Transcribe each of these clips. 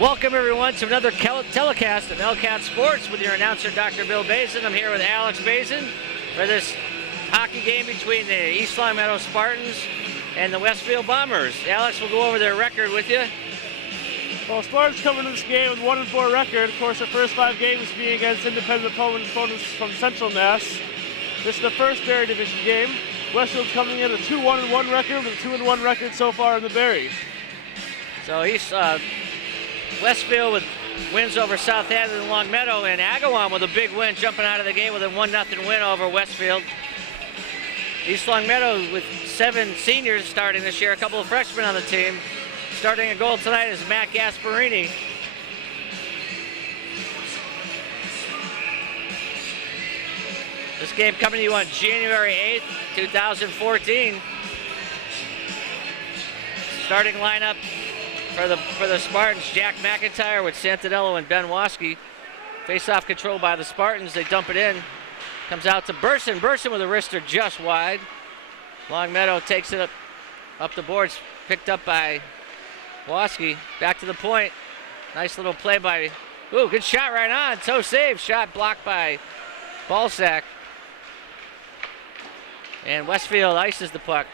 Welcome everyone to another telecast of LCAT Sports with your announcer Dr. Bill Bazin. I'm here with Alex Bazin for this hockey game between the East Longmeadow Spartans and the Westfield Bombers. Alex will go over their record with you. Well, Spartans coming into this game with 1-4 record. Of course, their first 5 games being against independent opponents from Central Mass. This is the first Berry Division game. Westfield's coming in a 2-1-1 record with a 2-1 record so far in the Berry. So Westfield with wins over Southampton and Longmeadow, and Agawam with a big win, jumping out of the game with a 1-0 win over Westfield. East Longmeadow with 7 seniors starting this year, a couple of freshmen on the team. Starting a goal tonight is Matt Gasparini. This game coming to you on January 8th, 2014. Starting lineup for the Spartans, Jack McIntyre with Santinello and Ben Waski. Face-off controlled by the Spartans. They dump it in. Comes out to Burson. Burson with a wrister just wide. Longmeadow takes it up the boards. Picked up by Waski. Back to the point. Nice little play by... Ooh, good shot right on. Toe save. Shot blocked by Balsack. And Westfield ices the puck.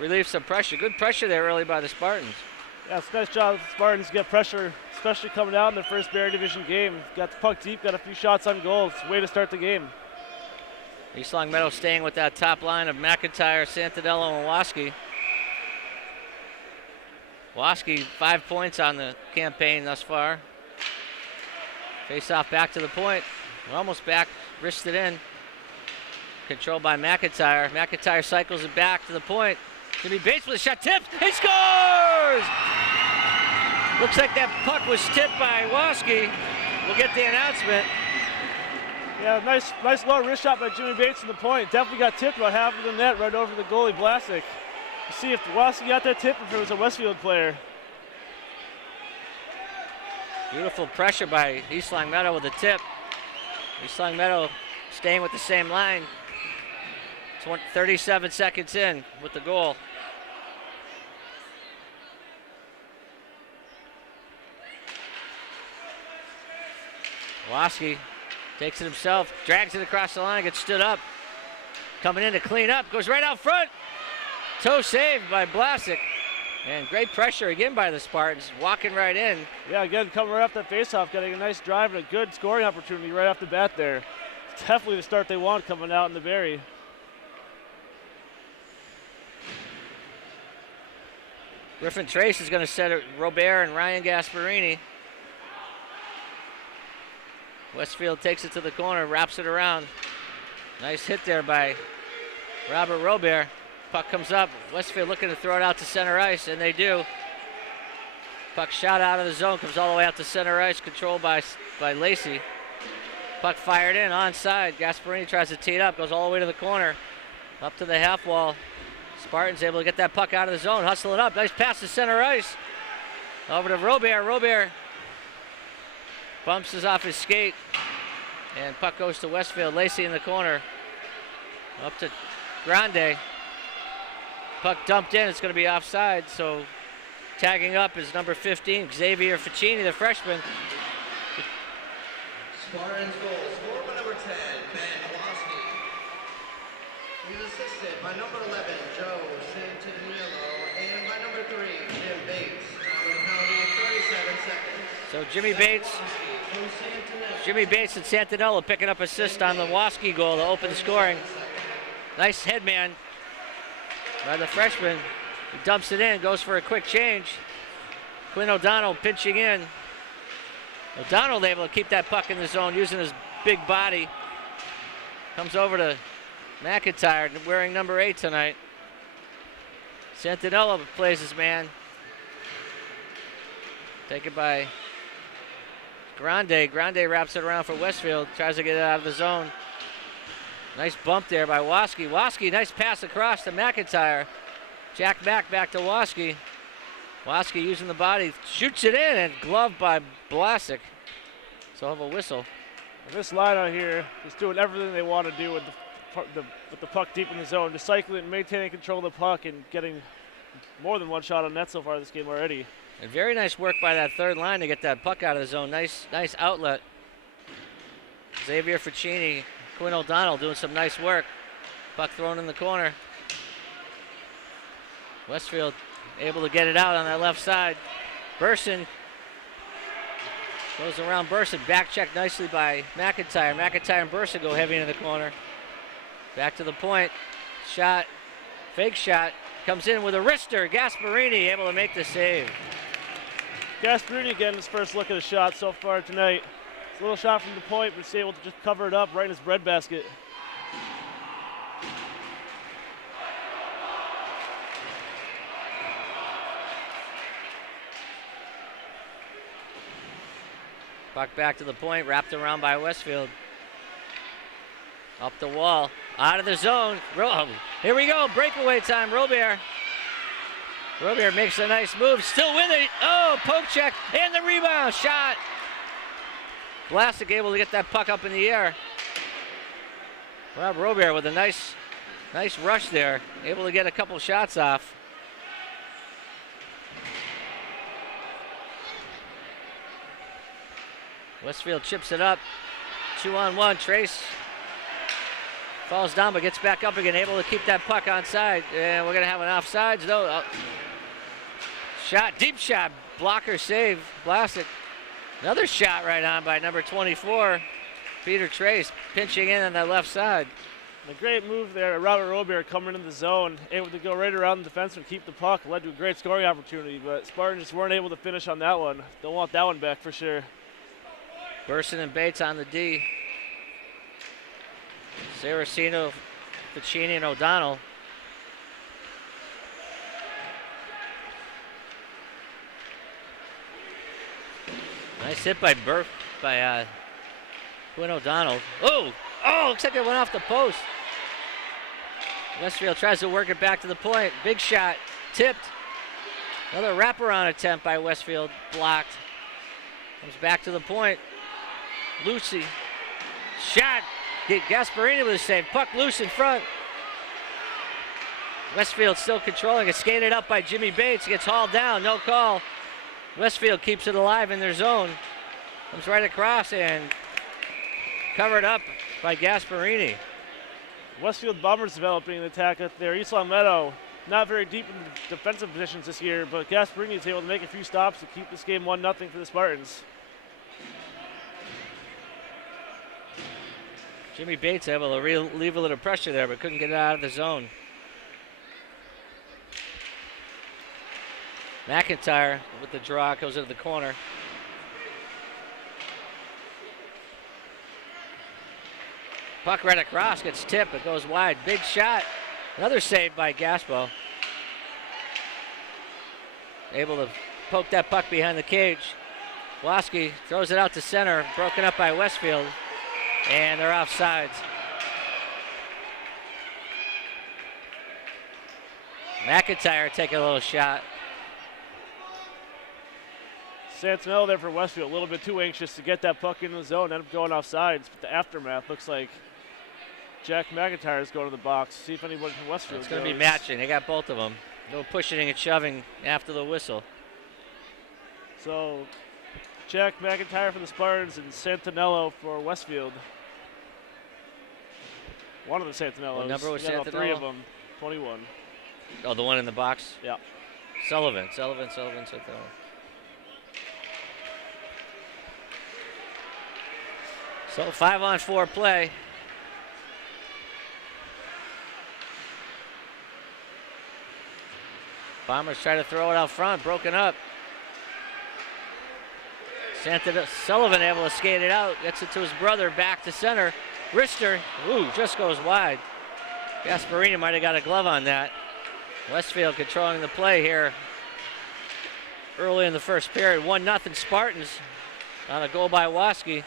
Relieves some pressure. Good pressure there early by the Spartans. Yeah, it's a nice job the Spartans get pressure, especially coming out in their first Berry Division game. Got the puck deep, got a few shots on goal. It's a way to start the game. East Longmeadow staying with that top line of McIntyre, Santinello, and Waski. Waski 5 points on the campaign thus far. Face off back to the point. We're almost back, wristed in. Controlled by McIntyre. McIntyre cycles it back to the point. Jimmy Bates with a shot, tipped, he scores! Looks like that puck was tipped by Waski. We'll get the announcement. Yeah, nice low wrist shot by Jimmy Bates in the point. Definitely got tipped about half of the net right over the goalie Blasek. We'll see if Waski got that tip, if it was a Westfield player. Beautiful pressure by East Longmeadow with a tip. East Longmeadow staying with the same line. 37 seconds in with the goal. Waski takes it himself, drags it across the line, gets stood up. Coming in to clean up, goes right out front. Toe saved by Blasek. And great pressure again by the Spartans, walking right in. Yeah, again, coming right off that faceoff, getting a nice drive and a good scoring opportunity right off the bat there. It's definitely the start they want coming out in the Berry. Griffin Trace is going to set it, Robert and Ryan Gasparini. Westfield takes it to the corner, wraps it around. Nice hit there by Robert Robert. Puck comes up. Westfield looking to throw it out to center ice, and they do. Puck shot out of the zone, comes all the way out to center ice, controlled by Lacey. Puck fired in, onside. Gasparini tries to tee it up, goes all the way to the corner, up to the half wall. Spartans able to get that puck out of the zone, hustle it up. Nice pass to center ice. Over to Robert. Robert bumps off his skate, and puck goes to Westfield. Lacey in the corner. Up to Grande. Puck dumped in, it's going to be offside, so tagging up is number 15, Xavier Ficini, the freshman. Spartans goal, scored by number 10, Ben Waski. He's assisted by number 11, Joe Santinello, and by number 3, Jim Bates. Now with a penalty of 37 seconds. So Jimmy Bates and Santinello picking up assist on the Waski goal to open the scoring. Nice headman by the freshman. He dumps it in, goes for a quick change. Quinn O'Donnell pinching in. O'Donnell able to keep that puck in the zone using his big body. Comes over to McIntyre, wearing number 8 tonight. Santinello plays his man. Taken by Grande. Grande wraps it around for Westfield, tries to get it out of the zone. Nice bump there by Waski. Waski, nice pass across to McIntyre. Jack back to Waski. Waski using the body, shoots it in, and gloved by Blasek. So have a whistle. This line out here is doing everything they want to do with the puck deep in the zone, just cycling, maintaining control of the puck, and getting more than one shot on net so far this game already. And very nice work by that third line to get that puck out of the zone. Nice outlet. Xavier Ficini, Quinn O'Donnell doing some nice work. Puck thrown in the corner. Westfield able to get it out on that left side. Burson goes around Burson. Back check nicely by McIntyre. McIntyre and Burson go heavy into the corner. Back to the point. Shot. Fake shot. Comes in with a wrister. Gasparini able to make the save. Gasparini getting his first look at the shot so far tonight. It's a little shot from the point, but he's able to just cover it up right in his breadbasket. Puck back to the point, wrapped around by Westfield. Up the wall, out of the zone. Here we go, breakaway time, Robert. Robert makes a nice move, still with it. Oh, poke check, and the rebound, shot. Vlasic able to get that puck up in the air. Rob Robert with a nice rush there, able to get a couple shots off. Westfield chips it up, 2-on-1. Trace falls down but gets back up again, able to keep that puck onside. And we're gonna have an offsides though. Shot, deep shot, blocker save, Vlasic. Another shot right on by number 24, Peter Trace, pinching in on that left side. A great move there, Robert Robert coming in the zone, able to go right around the defenseman, keep the puck, led to a great scoring opportunity, but Spartans just weren't able to finish on that one. Don't want that one back for sure. Burson and Bates on the D. Saraceno, Ficini, and O'Donnell. Nice hit by Quinn O'Donnell. Oh, looks like it went off the post. Westfield tries to work it back to the point. Big shot, tipped. Another wraparound attempt by Westfield, blocked. Comes back to the point. Lucy, shot. Gasparini with a save. Puck loose in front. Westfield still controlling it. Skated up by Jimmy Bates. Gets hauled down. No call. Westfield keeps it alive in their zone. Comes right across and covered up by Gasparini. Westfield Bombers developing an attack at their East Long Meadow. Not very deep in defensive positions this year, but Gasparini is able to make a few stops to keep this game 1-0 for the Spartans. Jimmy Bates able to relieve a little pressure there, but couldn't get it out of the zone. McIntyre with the draw goes into the corner. Puck right across, gets tipped, it goes wide. Big shot. Another save by Gaspo. Able to poke that puck behind the cage. Woski throws it out to center, broken up by Westfield. And they're offsides. McIntyre taking a little shot. Santinello there for Westfield, a little bit too anxious to get that puck into the zone, end up going offsides. But the aftermath looks like Jack McIntyre is going to the box. See if anyone from Westfield It's going to be matching. They got both of them. No pushing and shoving after the whistle. So Jack McIntyre for the Spartans and Santinello for Westfield. One of the Santinellos. What number was Santinello? 3 of them, 21. Oh, the one in the box? Yeah. Sullivan. So So 5-on-4 play. Bombers try to throw it out front, broken up. Sullivan able to skate it out, gets it to his brother, back to center. Rister, just goes wide. Gasparini might have got a glove on that. Westfield controlling the play here early in the first period. 1-0 Spartans on a goal by Woski.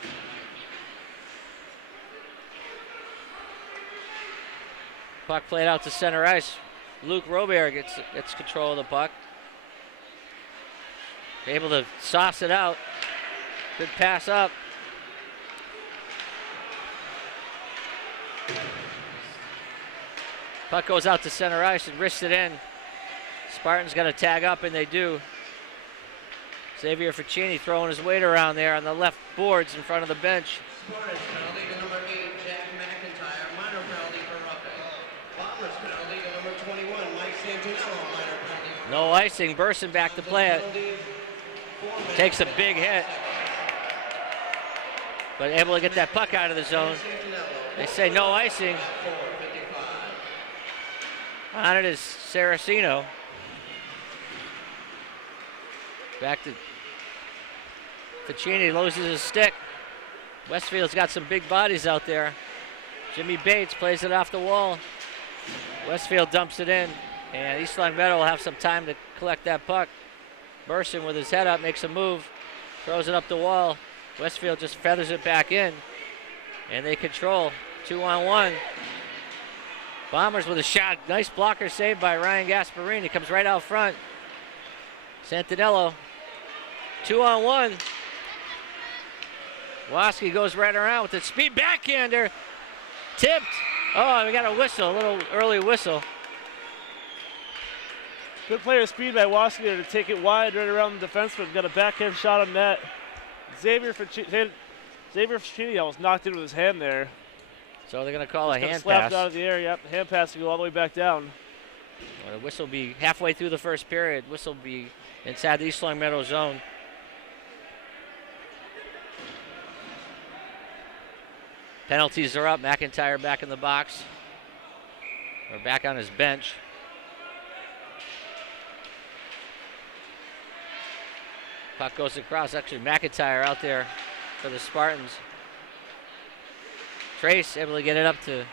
Puck played out to center ice. Luke Robert gets control of the puck. Able to sauce it out. Good pass up. Puck goes out to center ice and wrists it in. Spartans got to tag up, and they do. Xavier Ficini throwing his weight around there on the left boards in front of the bench. Spartans penalty to number 8, Jack McIntyre, minor penalty for roughing. Bombers penalty to number 21, Mike Santinello, minor penalty for No icing. Burson back to play it. Takes a big hit, but able to get that puck out of the zone. They say no icing. On it is Saraceno. Back to Ficini, loses his stick. Westfield's got some big bodies out there. Jimmy Bates plays it off the wall. Westfield dumps it in, and East Long Meadow will have some time to collect that puck. Burson with his head up makes a move, throws it up the wall. Westfield just feathers it back in, and they control 2-on-1. Bombers with a shot. Nice blocker saved by Ryan Gasparini. Comes right out front. Santinello, 2-on-1. Waski goes right around with the speed backhander. Tipped. Oh, we got a whistle, a little early whistle. Good player speed by Waski there to take it wide right around the defenseman. Got a backhand shot on net. Xavier Ficini almost knocked it with his hand there. So they're going to call a hand slapped pass. out of the air. Yep, hand pass to go all the way back down. Well, the whistle will be halfway through the first period. Whistle will be inside the East Long Meadow zone. Penalties are up. McIntyre back in the box. Or back on his bench. Puck goes across. Actually, McIntyre out there for the Spartans. Trace able to get it up to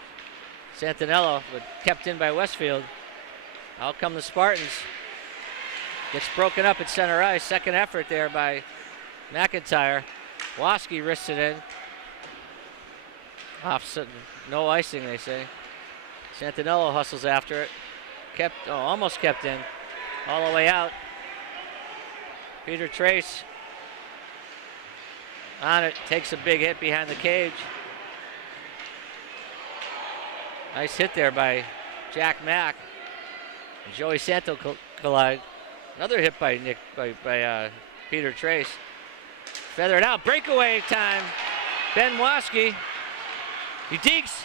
Santinello, but kept in by Westfield. Out come the Spartans. Gets broken up at center ice. Second effort there by McIntyre. Waski wrists it in. Offset, no icing, they say. Santinello hustles after it. Almost kept in. All the way out. Peter Trace on it. Takes a big hit behind the cage. Nice hit there by Jack Mack. And Joey Santo collide. Another hit by Peter Trace. Feathered out. Breakaway time. Ben Waski. He digs.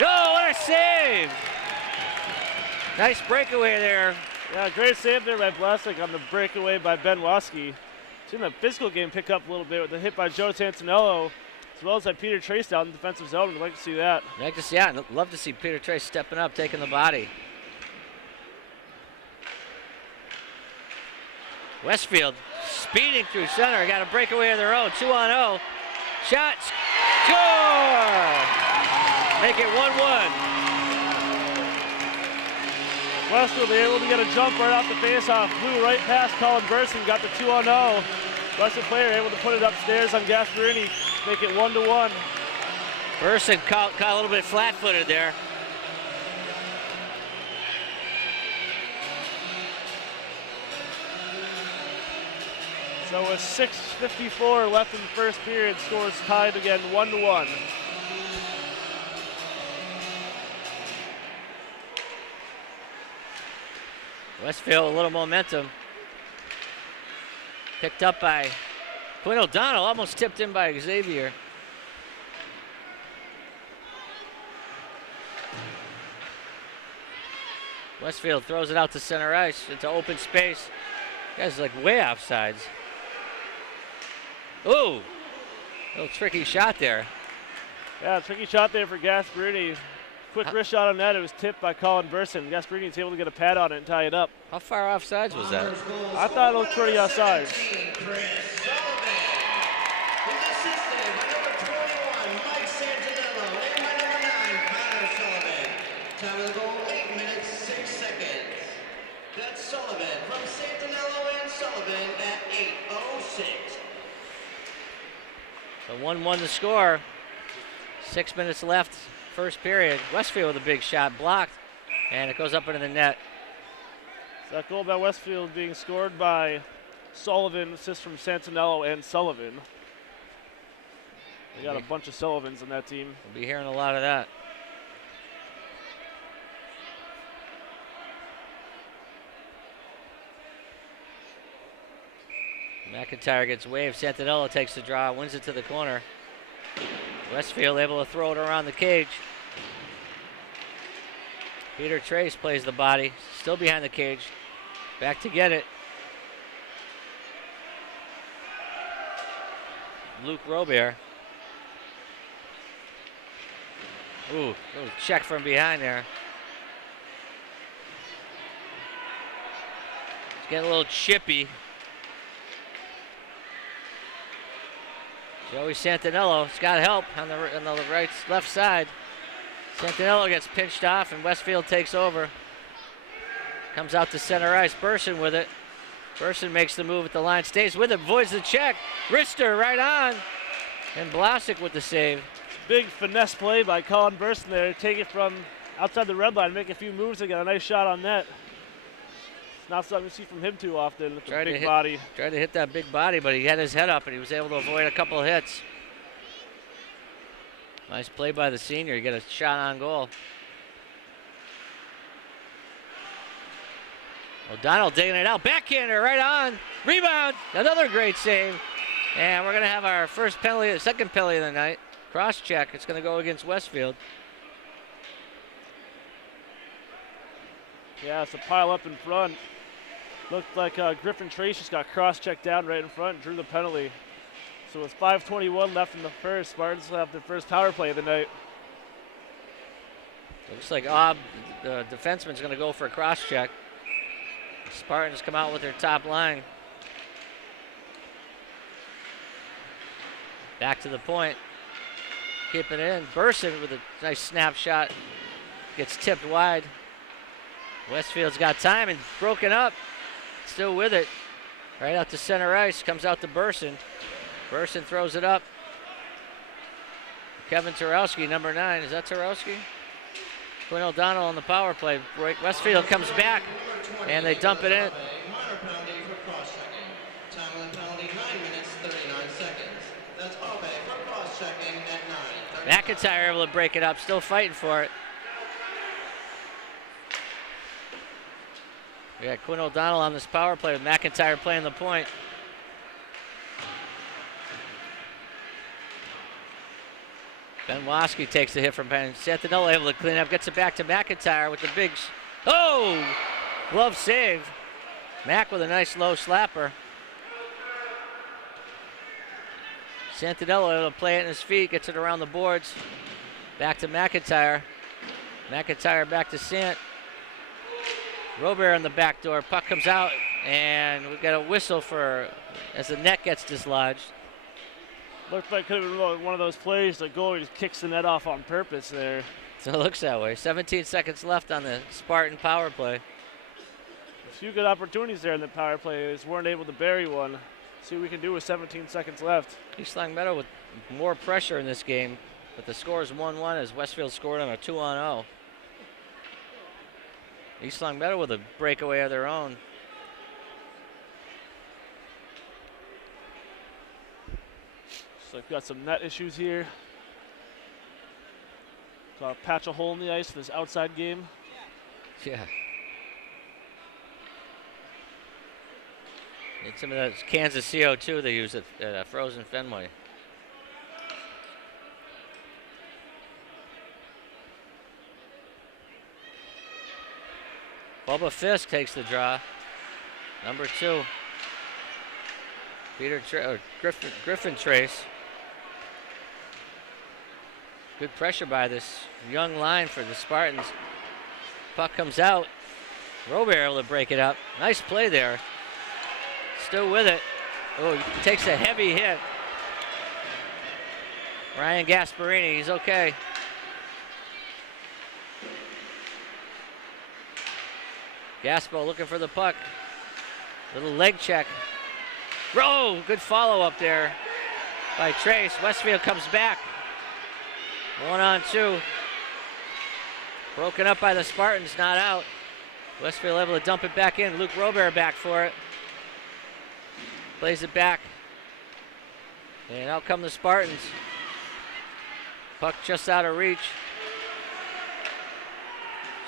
Oh, what a save! Nice breakaway there. Yeah, great save there by Blasek on the breakaway by Ben Waski. Seen the physical game pick up a little bit with the hit by Joe Santinello, as well as by Peter Trace down in the defensive zone. We'd like to see that. I'd love to see Peter Trace stepping up, taking the body. Westfield speeding through center. Got a breakaway of their own. 2-on-0. Shots. Score! Make it 1-1. Westfield able to get a jump right off the faceoff. Flew right past Colin Burson. Got the 2-0. Westfield player able to put it upstairs on Gasparini. Make it 1-1. Burson caught a little bit flat-footed there. So with 6:54 left in the first period, scores tied again 1-1. Westfield a little momentum. Picked up by Quinn O'Donnell, almost tipped in by Xavier. Westfield throws it out to center ice into open space. Guy's like way offsides. Ooh, little tricky shot there. Yeah, tricky shot there for Gasparini. Quick wrist shot on that. It was tipped by Colin Burson. Gasparini was able to get a pad on it and tie it up. How far offsides was that? I thought it looked pretty offsides. Time of the goal, 8 minutes, 6 seconds. That's Sullivan from Santinello and Sullivan at 8:06. So 1-1 to score. 6 minutes left, first period. Westfield with a big shot, blocked, and it goes up into the net. So that goal by Westfield being scored by Sullivan, assist from Santinello and Sullivan. They got a bunch of Sullivans on that team. We'll be hearing a lot of that. McIntyre gets waved. Santinello takes the draw, wins it to the corner. Westfield able to throw it around the cage. Peter Trace plays the body, still behind the cage. Back to get it. Luke Robert. Ooh, little check from behind there. It's getting a little chippy. Joey Santinello's got help on the left side. Santinello gets pinched off and Westfield takes over. Comes out to center ice. Burson with it. Burson makes the move at the line, stays with it, avoids the check. Rister right on. And Blasick with the save. Big finesse play by Colin Burson there. Take it from outside the red line, make a few moves and get a nice shot on net. Not something you see from him too often with the big body. Tried to hit that big body, but he had his head up and he was able to avoid a couple of hits. Nice play by the senior. You get a shot on goal. O'Donnell digging it out. Backhander right on. Rebound. Another great save. And we're going to have our first penalty, second penalty of the night. Cross check. It's going to go against Westfield. Yeah, it's a pile up in front. Looked like Griffin Trace just got cross-checked down right in front and drew the penalty. So with 5:21 left in the first, Spartans will have their first power play of the night. Looks like Obb, the defenseman's going to go for a cross-check. Spartans come out with their top line. Back to the point. Keeping it in. Burson with a nice snapshot. Gets tipped wide. Westfield's got time and broken up. Still with it. Right out to center ice. Comes out to Burson. Burson throws it up. Kevin Turowski, number 9. Is that Turowski? Quinn O'Donnell on the power play. Westfield comes back and they dump it in. Minor penalty for cross-checking. Time of the penalty, 9 minutes, 39 seconds. That's Abe for cross-checking at 9. McIntyre able to break it up. Still fighting for it. We got Quinn O'Donnell on this power play with McIntyre playing the point. Ben Waski takes the hit from Penn. Santinello able to clean up, gets it back to McIntyre with the big, glove save. Mac with a nice low slapper. Santinello able to play it in his feet, gets it around the boards. Back to McIntyre. McIntyre back to Sant. Robert on the back door. Puck comes out, and we've got a whistle for as the net gets dislodged. Looked like it could have been one of those plays the goalie just kicks the net off on purpose there. So it looks that way. 17 seconds left on the Spartan power play. A few good opportunities there in the power play. Just weren't able to bury one. See what we can do with 17 seconds left. East Longmeadow with more pressure in this game, but the score is 1-1 as Westfield scored on a 2-on-0. East Longmeadow with a breakaway of their own. So we've got some net issues here. Got to patch a hole in the ice for this outside game. Yeah. Need some of that Kansas CO2 they use at Frozen Fenway. Bubba Fisk takes the draw. Number 2. Griffin Trace. Good pressure by this young line for the Spartans. Puck comes out. Robert able to break it up. Nice play there. Still with it. Oh, he takes a heavy hit. Ryan Gasparini, he's okay. Gaspo looking for the puck. Little leg check. Oh, good follow up there by Trace. Westfield comes back. 1-on-2. Broken up by the Spartans, not out. Westfield able to dump it back in. Luke Robert back for it. Plays it back. And out come the Spartans. Puck just out of reach.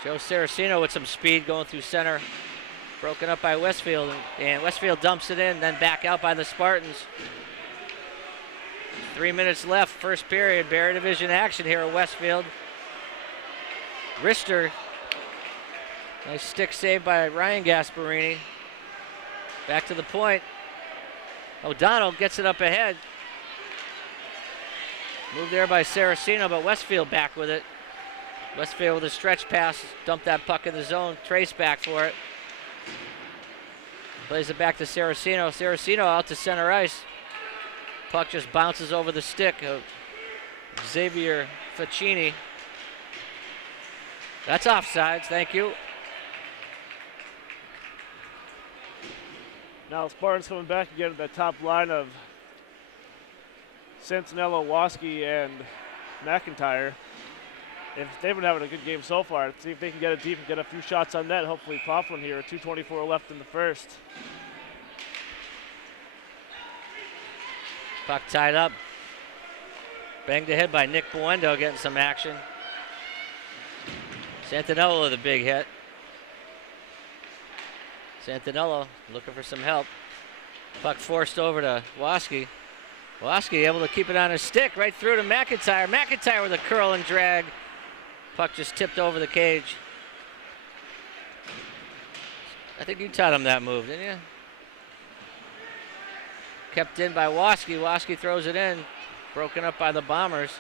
Joe Saraceno with some speed going through center. Broken up by Westfield, and Westfield dumps it in, then back out by the Spartans. 3 minutes left, first period. Barrier Division action here at Westfield. Richter, nice stick save by Ryan Gasparini. Back to the point. O'Donnell gets it up ahead. Moved there by Saraceno, but Westfield back with it. Westfield with a stretch pass, dumped that puck in the zone. Trace back for it. Plays it back to Saraceno. Saraceno out to center ice. Puck just bounces over the stick of Xavier Ficini. That's offsides, thank you. Now Spartans coming back again to that top line of Santinello, Waski, and McIntyre. If they've been having a good game so far, let's see if they can get it deep and get a few shots on net. Hopefully pop one here. 2:24 left in the first. Puck tied up. Banged ahead by Nick Buendo, getting some action. Santinello with a big hit. Santinello looking for some help. Puck forced over to Waski. Waski able to keep it on his stick right through to McIntyre. McIntyre with a curl and drag. Puck just tipped over the cage. I think you taught him that move, didn't you? Kept in by Waski. Waski throws it in. Broken up by the Bombers.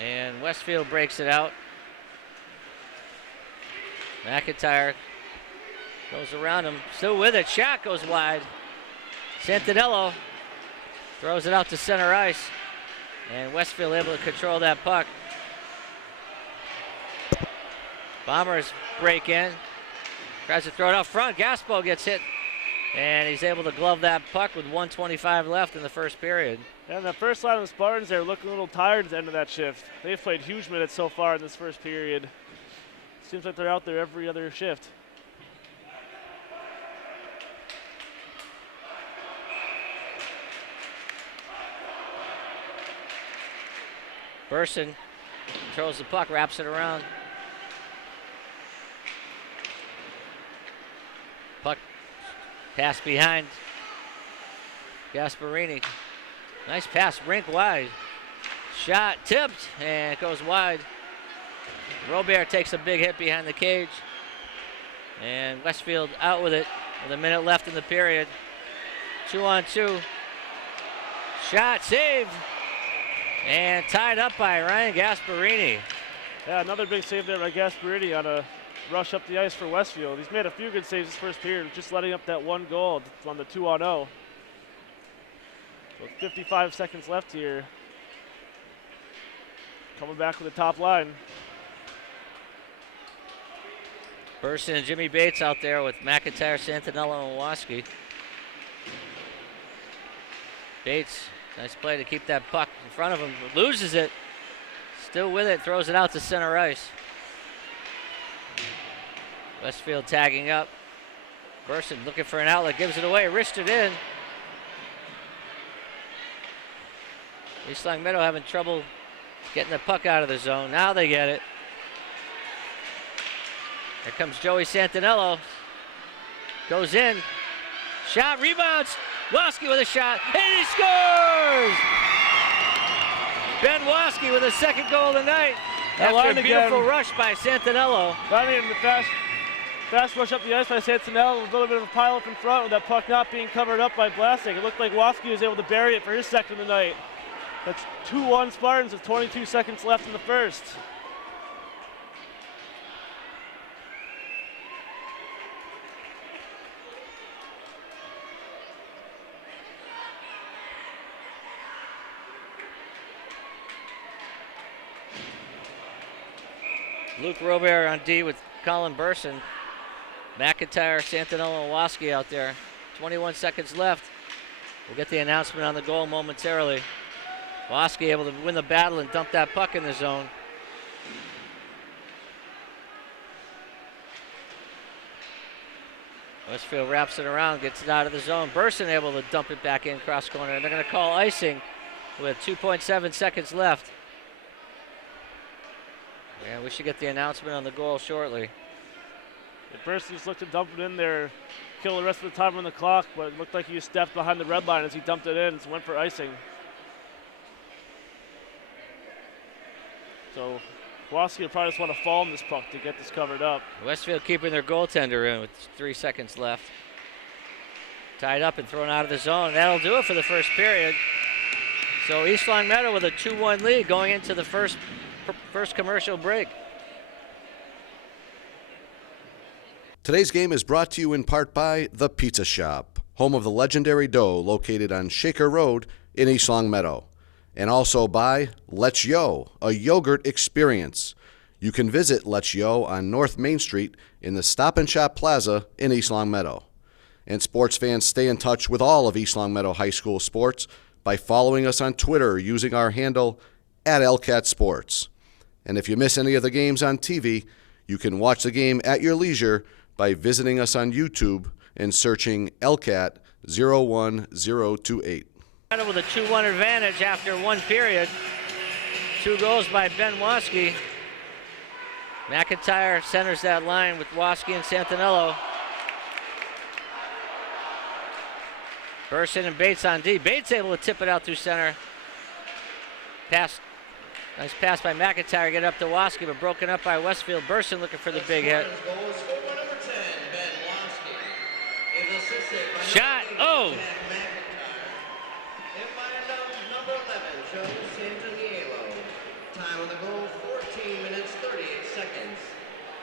And Westfield breaks it out. McIntyre goes around him. Still with it. Shot goes wide. Santinello throws it out to center ice. And Westfield able to control that puck. Bombers break in. Tries to throw it out front. Gaspo gets hit. And he's able to glove that puck with 1:25 left in the first period. And the first line of the Spartans, they were looking a little tired at the end of that shift. They've played huge minutes so far in this first period. Seems like they're out there every other shift. Burson controls the puck, wraps it around. Puck pass behind Gasparini. Nice pass, rink wide. Shot tipped, and it goes wide. Robert takes a big hit behind the cage. And Westfield out with it with a minute left in the period. 2-on-2. Shot saved. And tied up by Ryan Gasparini. Yeah, another big save there by Gasparini on a rush up the ice for Westfield. He's made a few good saves this first period, just letting up that one goal on the 2-on-0. So 55 seconds left here. Coming back with the top line. Burson and Jimmy Bates out there with McIntyre, Santinello, and Waski. Bates, nice play to keep that puck in front of him. Loses it. Still with it, throws it out to center ice. Westfield tagging up. Burson looking for an outlet, gives it away, wristed it in. East Long Meadow having trouble getting the puck out of the zone. Now they get it. Here comes Joey Santinello. Goes in. Shot, rebounds. Waski with a shot, and he scores! Ben Waski with a second goal tonight. After a beautiful rush by Santinello. Finally in the fast rush up the ice by Santinello. A little bit of a pile up in front with that puck not being covered up by Blasek. It looked like Waski was able to bury it for his second of the night. That's 2-1 Spartans with 22 seconds left in the first. Luke Robert on D with Colin Burson. McIntyre, Santinello, and Waski out there. 21 seconds left. We'll get the announcement on the goal momentarily. Waski able to win the battle and dump that puck in the zone. Westfield wraps it around, gets it out of the zone. Burson able to dump it back in cross corner, and they're going to call icing with 2.7 seconds left. And we should get the announcement on the goal shortly. Burson just looked to dump it in there, kill the rest of the time on the clock, but it looked like he stepped behind the red line as he dumped it in, so went for icing. So Waskey will probably just want to fall on this puck to get this covered up. Westfield keeping their goaltender in with 3 seconds left. Tied up and thrown out of the zone. That'll do it for the first period. So East Long Meadow with a 2-1 lead going into the first commercial break. Today's game is brought to you in part by The Pizza Shop, home of the legendary dough, located on Shaker Road in East Long Meadow. And also by Let's Yo, a yogurt experience. You can visit Let's Yo on North Main Street in the Stop and Shop Plaza in East Long Meadow. And sports fans, stay in touch with all of East Long Meadow High School sports by following us on Twitter using our handle @LCatSports. And if you miss any of the games on TV, you can watch the game at your leisure by visiting us on YouTube and searching LCAT 01028. With a 2-1 advantage after one period. 2 goals by Ben Waskey. McIntyre centers that line with Waskey and Santinello. Burson and Bates on D. Bates able to tip it out through center. Pass. Nice pass by McIntyre. Get up to Waskey, but broken up by Westfield. Burson looking for the big hit. Shot. Oh! Number 11, Joe Santaniello. Time on the goal, 14 minutes, 38 seconds.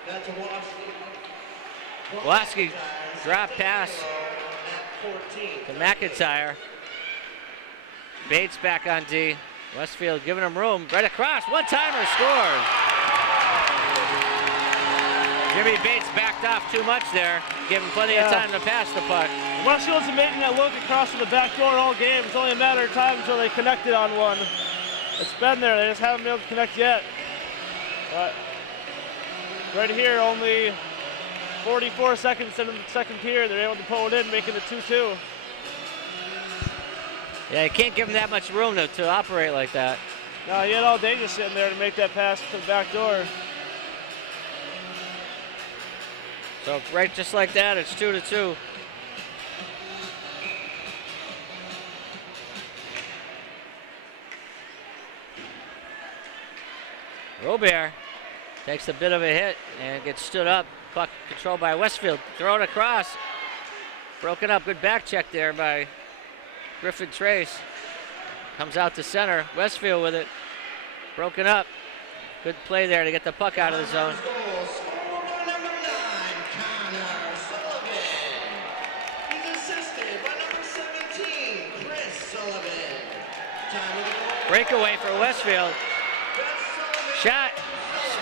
That's Waskey. Waskey drop pass to McIntyre. Bates back on D. Westfield giving him room. Right across. One-timer scored. Jimmy Bates backed off too much there. Giving plenty of time to pass the puck. Westfield's been making that look across to the back door all game. It's only a matter of time until they connected on one. It's been there. They just haven't been able to connect yet. But right here, only 44 seconds into the second period, they're able to pull it in, making it 2-2. Yeah, you can't give him that much room to operate like that. No, he had all day just sitting there to make that pass to the back door. So right just like that, it's 2-2. Robert takes a bit of a hit and gets stood up. Puck controlled by Westfield. Throw it across. Broken up. Good back check there by Griffin Trace. Comes out to center. Westfield with it. Broken up. Good play there to get the puck out of the zone. Breakaway for Westfield. Shot.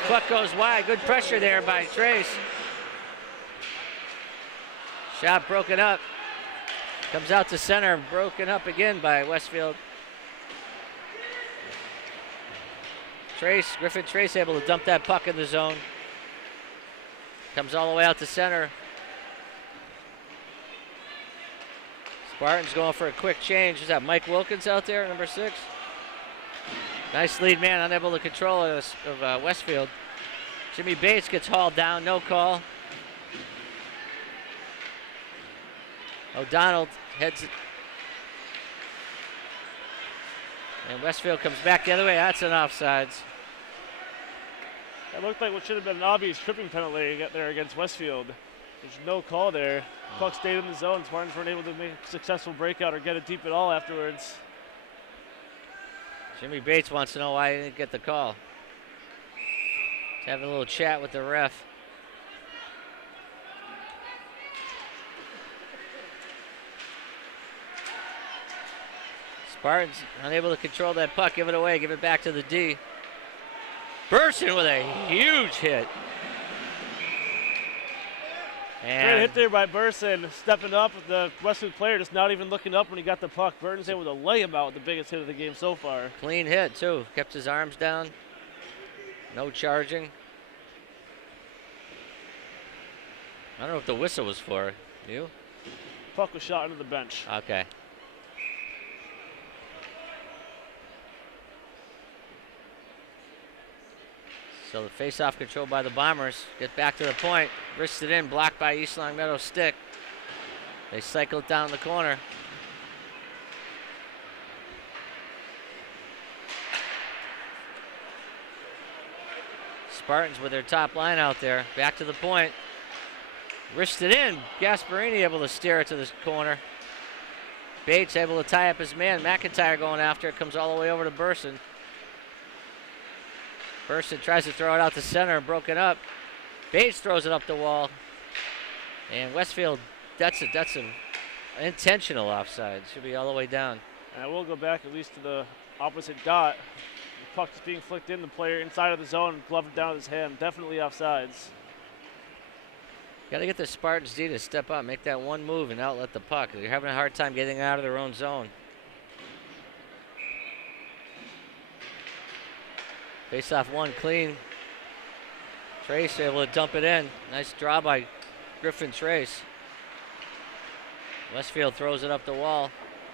Puck goes wide. Good pressure there by Trace. Shot broken up. Comes out to center. Broken up again by Westfield. Griffin Trace able to dump that puck in the zone. Comes all the way out to center. Spartans going for a quick change. Is that Mike Wilkins out there, number 6? Nice lead man, unable to control it of Westfield. Jimmy Bates gets hauled down, no call. O'Donnell heads it. And Westfield comes back the other way. That's an offsides. That looked like what should have been an obvious tripping penalty there against Westfield. There's no call there. Puck stayed in the zone. Spartans weren't able to make a successful breakout or get it deep at all afterwards. Jimmy Bates wants to know why he didn't get the call. He's having a little chat with the ref. Spartans unable to control that puck. Give it away. Give it back to the D. Burson with a huge hit. And great hit there by Burson, stepping up with the Westfield player, just not even looking up when he got the puck. Burton's able to lay him out with the biggest hit of the game so far. Clean hit, too. Kept his arms down. No charging. I don't know if the whistle was for. You? Puck was shot into the bench. Okay. So the face-off controlled by the Bombers. Get back to the point. Wrists it in, blocked by East Long Meadow stick. They cycle it down the corner. Spartans with their top line out there. Back to the point. Wrists it in. Gasparini able to steer it to the corner. Bates able to tie up his man. McIntyre going after it. Comes all the way over to Burson. Burson tries to throw it out to center. Broken up. Bates throws it up the wall. And Westfield, that's an intentional offside. Should be all the way down. And we'll go back at least to the opposite dot. The puck is being flicked in. The player inside of the zone, gloved down with his hand. Definitely offsides. Got to get the Spartans D to step up, make that one move and outlet the puck. They're having a hard time getting out of their own zone. Face off one clean. Trace able to dump it in. Nice draw by Griffin Trace. Westfield throws it up the wall,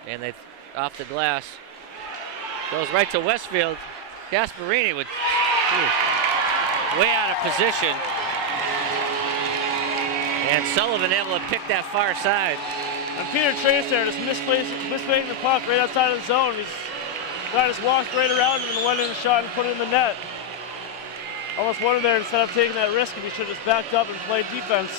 and they off the glass. Goes right to Westfield. Gasparini with way out of position. And Sullivan able to pick that far side. And Peter Trace there just misplacing the puck right outside of the zone. He's guy just walked right around him and went in the shot and put it in the net. Almost wondered there, instead of taking that risk, if he should have just backed up and played defense.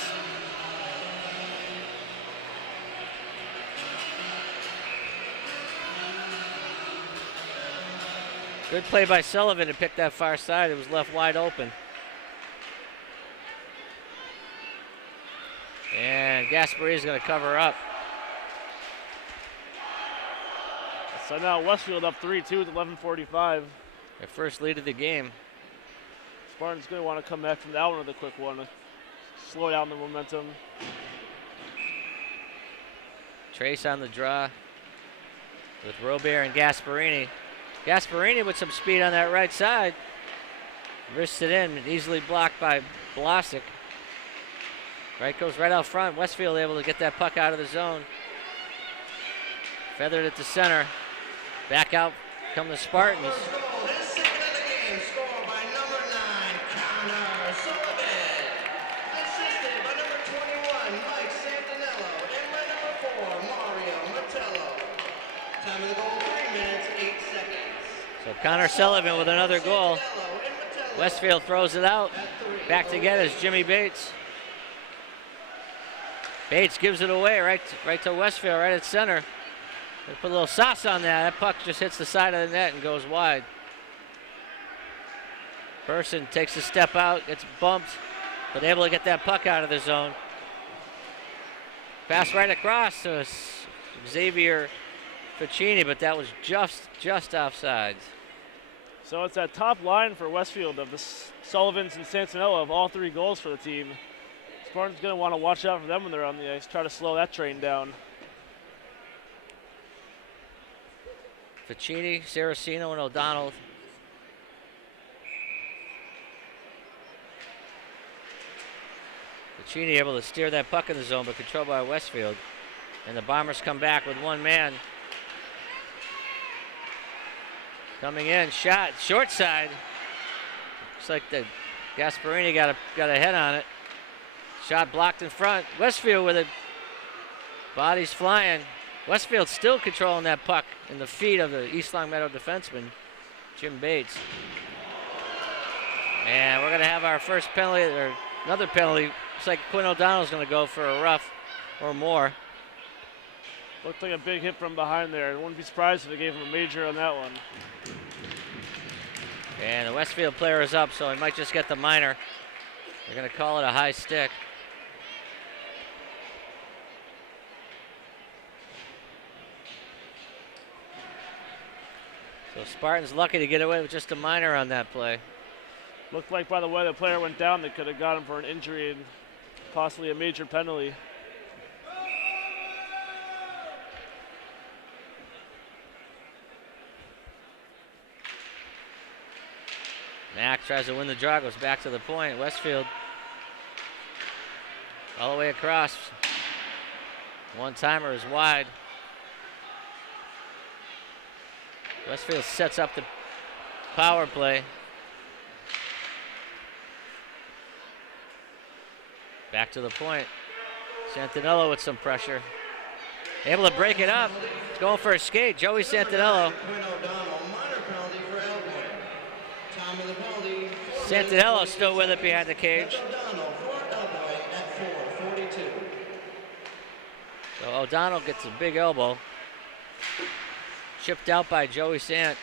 Good play by Sullivan to pick that far side. It was left wide open. And Gasparini is going to cover up. So now Westfield up 3-2 with 11:45. Their first lead of the game. Spartans going to want to come back from that one with a quick one to slow down the momentum. Trace on the draw with Robert and Gasparini. Gasparini with some speed on that right side. Wrists it in, easily blocked by Blasic. Right goes right out front. Westfield able to get that puck out of the zone. Feathered it to center. Back out come the Spartans. His second of the game, scored by number 9, Connor Sullivan. Assisted by number 21, Mike Santinello, and by number 4, Mario Martello. Time of the goal, 3 minutes, 8 seconds. So Connor Sullivan with another goal. Westfield throws it out. Back to get is Jimmy Bates. Bates gives it away right to Westfield, right at center. They put a little sauce on that. That puck just hits the side of the net and goes wide. Person takes a step out, gets bumped, but able to get that puck out of the zone. Pass right across to Xavier Ficini, but that was just offsides. So it's that top line for Westfield of the Sullivans and Santinello of all 3 goals for the team. Spartans going to want to watch out for them when they're on the ice, try to slow that train down. Ficini, Saraceno, and O'Donnell. Ficini able to steer that puck in the zone, but controlled by Westfield. And the Bombers come back with one man. Coming in, shot, short side. Looks like the Gasparini got a head on it. Shot blocked in front. Westfield with it. Bodies flying. Westfield still controlling that puck in the feet of the East Long Meadow defenseman, Jim Bates. And we're going to have our first penalty, or another penalty. Looks like Quinn O'Donnell's going to go for a rough or more. Looked like a big hit from behind there. I wouldn't be surprised if they gave him a major on that one. And the Westfield player is up, so he might just get the minor. They're going to call it a high stick. So Spartans lucky to get away with just a minor on that play. Looked like by the way the player went down, they could have got him for an injury and possibly a major penalty. Mack tries to win the draw, goes back to the point. Westfield all the way across. One-timer is wide. Westfield sets up the power play. Back to the point. Santinello with some pressure. Able to break it up. He's going for a skate. Joey Santinello. Santinello still with it behind the cage. So O'Donnell gets a big elbow. Chipped out by Joey Sant.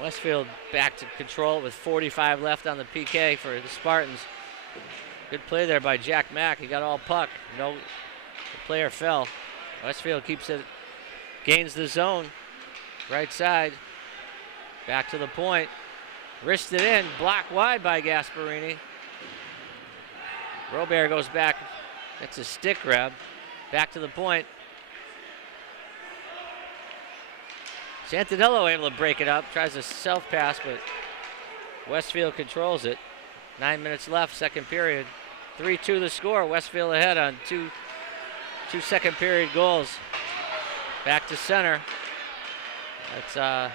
Westfield back to control with 45 left on the PK for the Spartans. Good play there by Jack Mack. He got all puck. No, the player fell. Westfield keeps it, gains the zone. Right side. Back to the point. Wristed in, blocked wide by Gasparini. Robert goes back. That's a stick grab. Back to the point. Santinello able to break it up. Tries a self-pass, but Westfield controls it. 9 minutes left, second period. 3-2 the score. Westfield ahead on two second period goals. Back to center. That's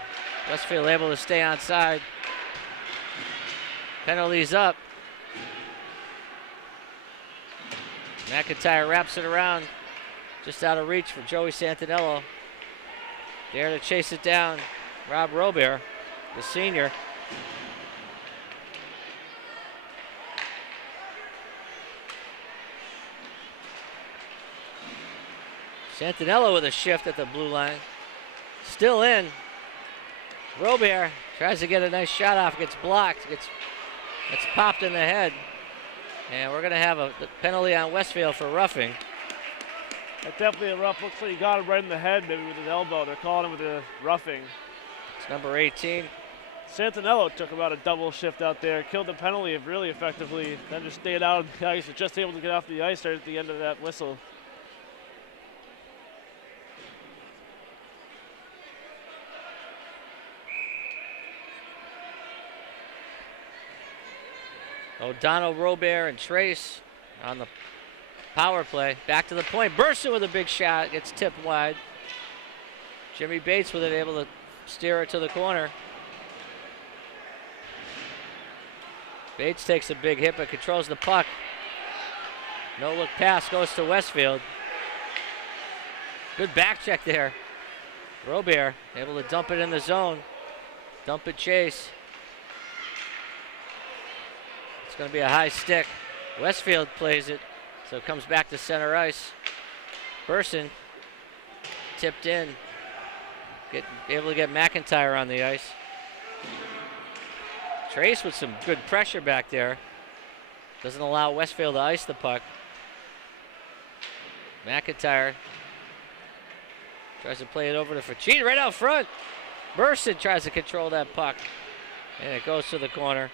Westfield able to stay on side. Penalties up. McIntyre wraps it around. Just out of reach for Joey Santinello. There to chase it down. Rob Robert, the senior. Santinello with a shift at the blue line. Still in. Robert tries to get a nice shot off, gets blocked, gets popped in the head. And we're gonna have a penalty on Westfield for roughing. That's definitely a rough. Looks like he got him right in the head, maybe with his elbow. They're calling him with a roughing. It's number 18. Santinello took about a double shift out there, killed the penalty really effectively, then just stayed out on the ice, was just able to get off the ice right at the end of that whistle. O'Donnell, Robert, and Trace on the power play. Back to the point. Burson with a big shot. Gets tipped wide. Jimmy Bates with it, able to steer it to the corner. Bates takes a big hit but controls the puck. No look pass goes to Westfield. Good back check there. Robert able to dump it in the zone. Dump it, Chase. It's going to be a high stick. Westfield plays it, so it comes back to center ice. Burson tipped in. Able to get McIntyre on the ice. Trace with some good pressure back there. Doesn't allow Westfield to ice the puck. McIntyre tries to play it over to Ficini right out front. Burson tries to control that puck, and it goes to the corner.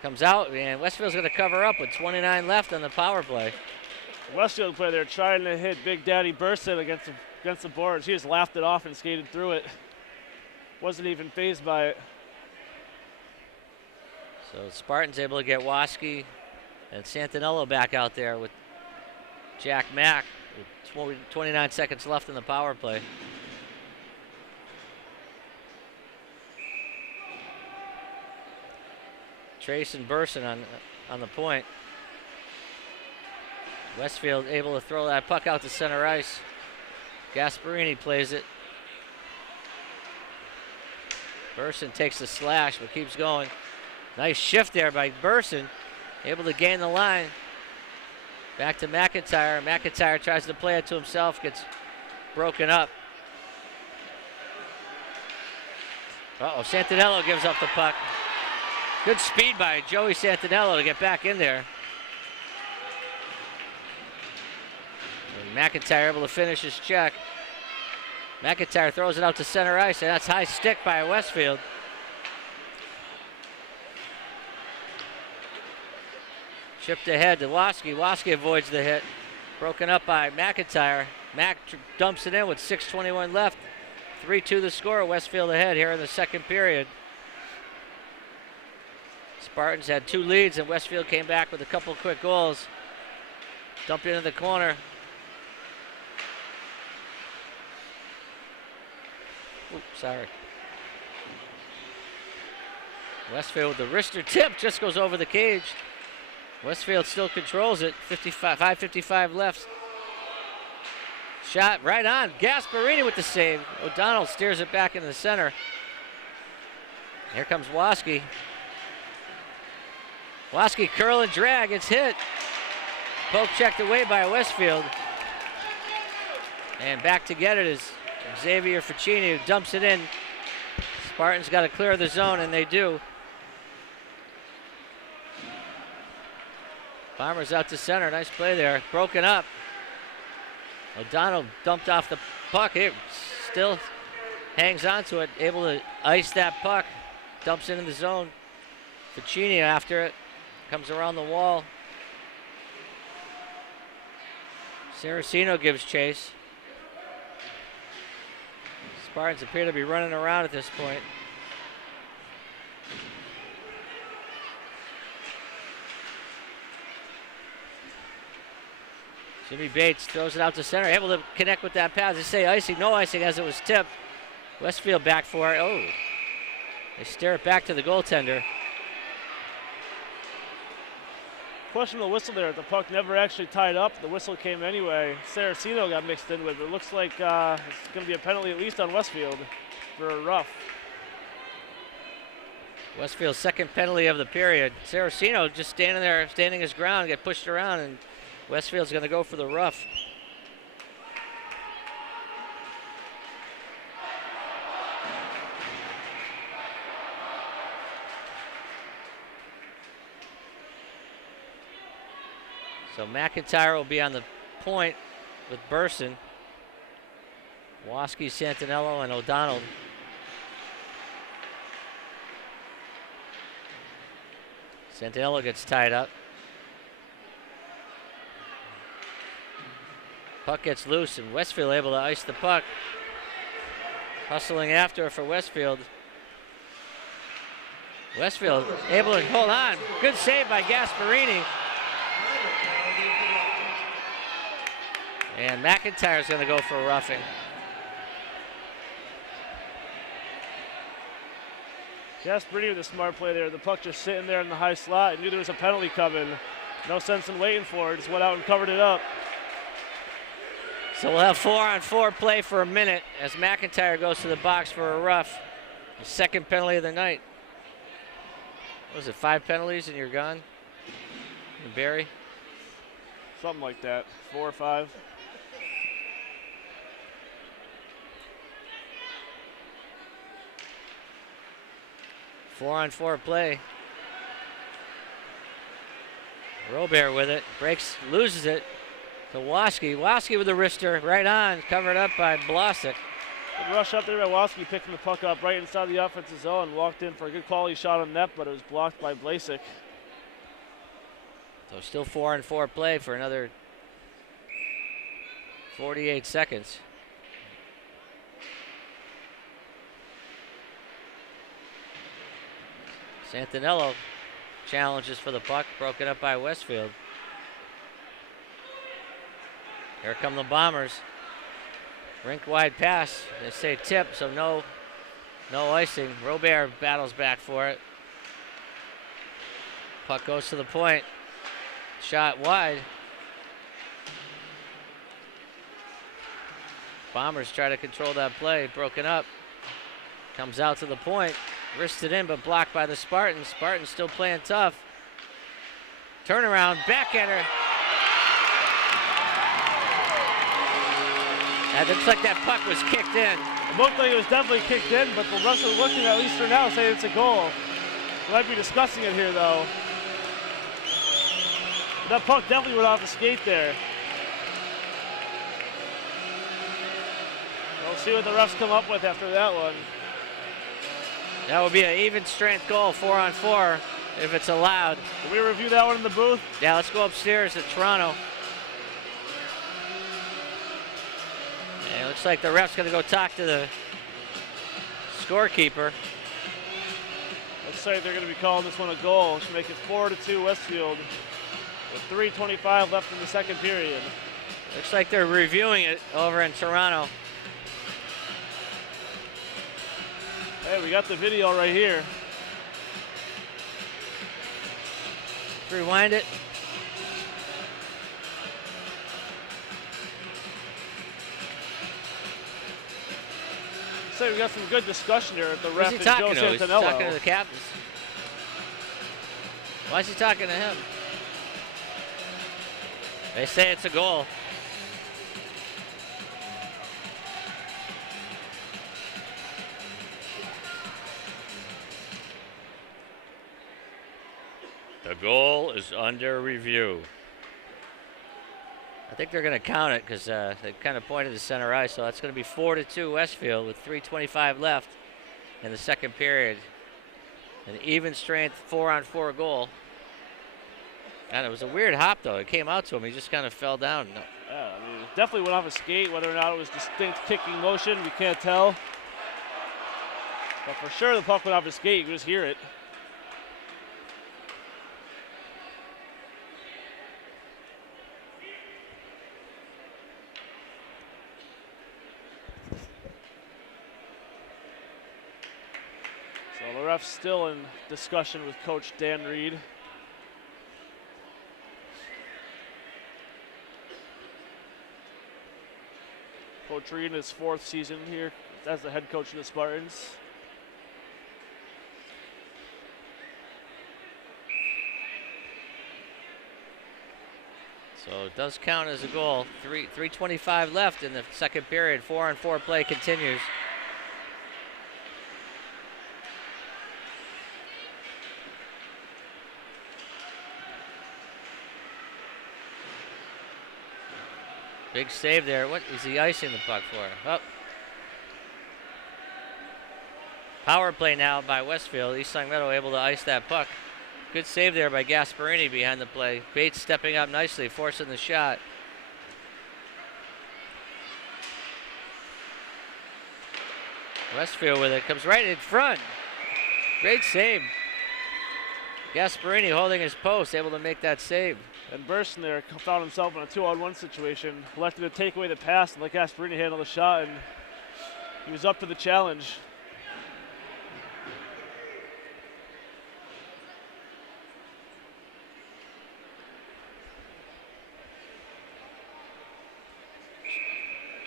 Comes out, and Westfield's going to cover up with 29 left on the power play. Westfield player there trying to hit Big Daddy Burson against the boards. He just laughed it off and skated through it. Wasn't even fazed by it. So Spartans able to get Waski and Santinello back out there with Jack Mack with 29 seconds left in the power play. Trace and Burson on the point. Westfield able to throw that puck out to center ice. Gasparini plays it. Burson takes the slash but keeps going. Nice shift there by Burson. Able to gain the line. Back to McIntyre. McIntyre tries to play it to himself, gets broken up. Uh-oh, Santinello gives up the puck. Good speed by Joey Santinello to get back in there. And McIntyre able to finish his check. McIntyre throws it out to center ice, and that's high stick by Westfield. Chipped ahead to Waski. Waski avoids the hit. Broken up by McIntyre. Mack dumps it in with 6:21 left. 3-2 the score. Westfield ahead here in the second period. Spartans had 2 leads, and Westfield came back with a couple quick goals. Dumped into the corner. Oops, sorry. Westfield with the wrister tip, just goes over the cage. Westfield still controls it. 5:55 left. Shot right on. Gasparini with the save. O'Donnell steers it back into the center. Here comes Waskey. Waskey curl and drag. It's hit. Poke checked away by Westfield. And back to get it is Xavier Ficini, who dumps it in. Spartans got to clear the zone, and they do. Bombers out to center. Nice play there. Broken up. O'Donnell dumped off the puck. It still hangs on to it. Able to ice that puck. Dumps it in the zone. Ficini after it. Comes around the wall. Saraceno gives chase. Spartans appear to be running around at this point. Jimmy Bates throws it out to center, able to connect with that pass. They say icing, no icing as it was tipped. Westfield back for it. Oh, they steer it back to the goaltender. Questionable whistle there. The puck never actually tied up. The whistle came anyway. Saraceno got mixed in with it. It looks like it's going to be a penalty at least on Westfield for a rough. Westfield's second penalty of the period. Saraceno just standing there, standing his ground, get pushed around, and Westfield's going to go for the rough. So McIntyre will be on the point with Burson. Waskey, Santinello, and O'Donnell. Santinello gets tied up. Puck gets loose, and Westfield able to ice the puck. Hustling after it for Westfield. Westfield able to hold on. Good save by Gasparini. And McIntyre's going to go for a roughing. Gasparini with a smart play there. The puck just sitting there in the high slot. He knew there was a penalty coming. No sense in waiting for it. Just went out and covered it up. So we'll have 4-on-4 play for a minute as McIntyre goes to the box for a rough. The second penalty of the night. What was it, 5 penalties and you're gone? And Barry? Something like that, 4 or 5. Four-on-4 play. Robert with it, breaks, loses it to Waskey. Waskey with the wrister, right on, covered up by Blasick. Good rush up there by Waskey, picking the puck up right inside the offensive zone. Walked in for a good quality shot on net, but it was blocked by Blasick. So still 4-on-4 play for another 48 seconds. Santinello challenges for the puck, broken up by Westfield. Here come the Bombers. Rink wide pass. They say tip, so no icing. Robert battles back for it. Puck goes to the point. Shot wide. Bombers try to control that play. Broken up. Comes out to the point. Wristed in, but blocked by the Spartans. Spartans still playing tough. Turnaround, backhander. It looks like that puck was kicked in. It looked like it was definitely kicked in, but the Russians looking at least for now saying it's a goal. We might be discussing it here though. That puck definitely went off the skate there. We'll see what the refs come up with after that one. That would be an even strength goal, 4-on-4, if it's allowed. Can we review that one in the booth? Yeah, let's go upstairs to Toronto. And it looks like the ref's gonna go talk to the scorekeeper. Looks like they're gonna be calling this one a goal, to make it 4-2 Westfield with 3:25 left in the second period. Looks like they're reviewing it over in Toronto. Hey, we got the video right here. Rewind it. So we got some good discussion here at the Who's ref he and talking Joe to? He's Santinello. talking to the captains. Why is he talking to him? They say it's a goal. The goal is under review. I think they're going to count it because they kind of pointed to center ice, so that's going to be 4-2 Westfield with 3:25 left in the second period. An even strength 4-on-4 goal. And it was a weird hop though. It came out to him. He just kind of fell down. Yeah, I mean, it definitely went off his skate. Whether or not it was distinct kicking motion, we can't tell. But for sure, the puck went off his skate. You can just hear it. So the ref's still in discussion with Coach Dan Reed. Coach Reed in his 4th season here as the head coach of the Spartans. So it does count as a goal. 3:25 left in the second period. 4-on-4 play continues. Big save there. What is he icing the puck for? Oh. Power play now by Westfield. East Long Meadow able to ice that puck. Good save there by Gasparini behind the play. Bates stepping up nicely, forcing the shot. Westfield with it, comes right in front. Great save. Gasparini holding his post, able to make that save. And Burson there found himself in a 2-on-1 situation. Elected to take away the pass and let Gasparini handle the shot, and he was up to the challenge.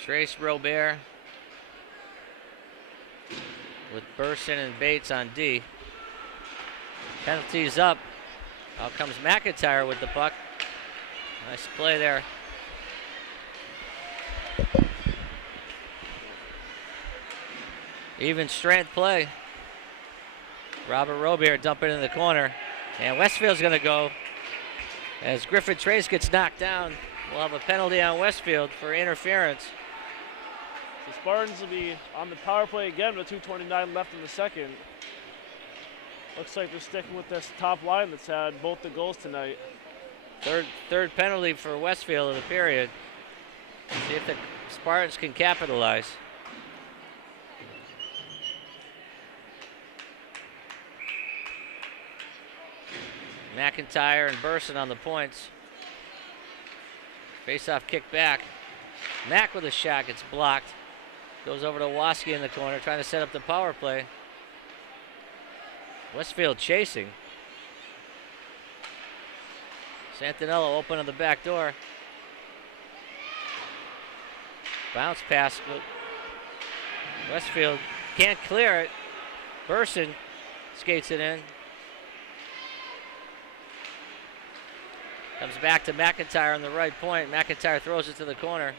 Trace Robert with Burson and Bates on D. Penalties up. Out comes McIntyre with the puck. Nice play there. Even strength play. Robert Robert dumping in the corner. And Westfield's going to go as Griffin Trace gets knocked down. We'll have a penalty on Westfield for interference. The Spartans will be on the power play again with 2:29 left in the second. Looks like they're sticking with this top line that's had both the goals tonight. Third penalty for Westfield of the period. See if the Spartans can capitalize. McIntyre and Burson on the points. Face-off kick back. Mack with a shot gets blocked. Goes over to Waski in the corner, trying to set up the power play. Westfield chasing. Santinello open on the back door. Bounce pass. Westfield can't clear it. Burson skates it in. Comes back to McIntyre on the right point. McIntyre throws it to the corner,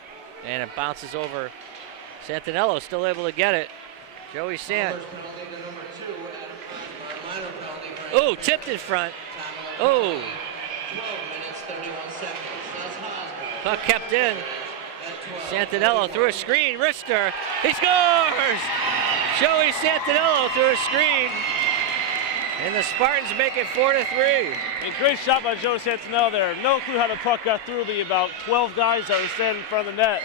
and it bounces over. Santinello still able to get it. Joey Sant. Oh, tipped in front. Oh. Puck kept in. Santinello through a screen. Rister. He scores! Joey Santinello through a screen. And the Spartans make it 4-3. A great shot by Joe Santinello there. No clue how the puck got through the about 12 guys that were standing in front of the net.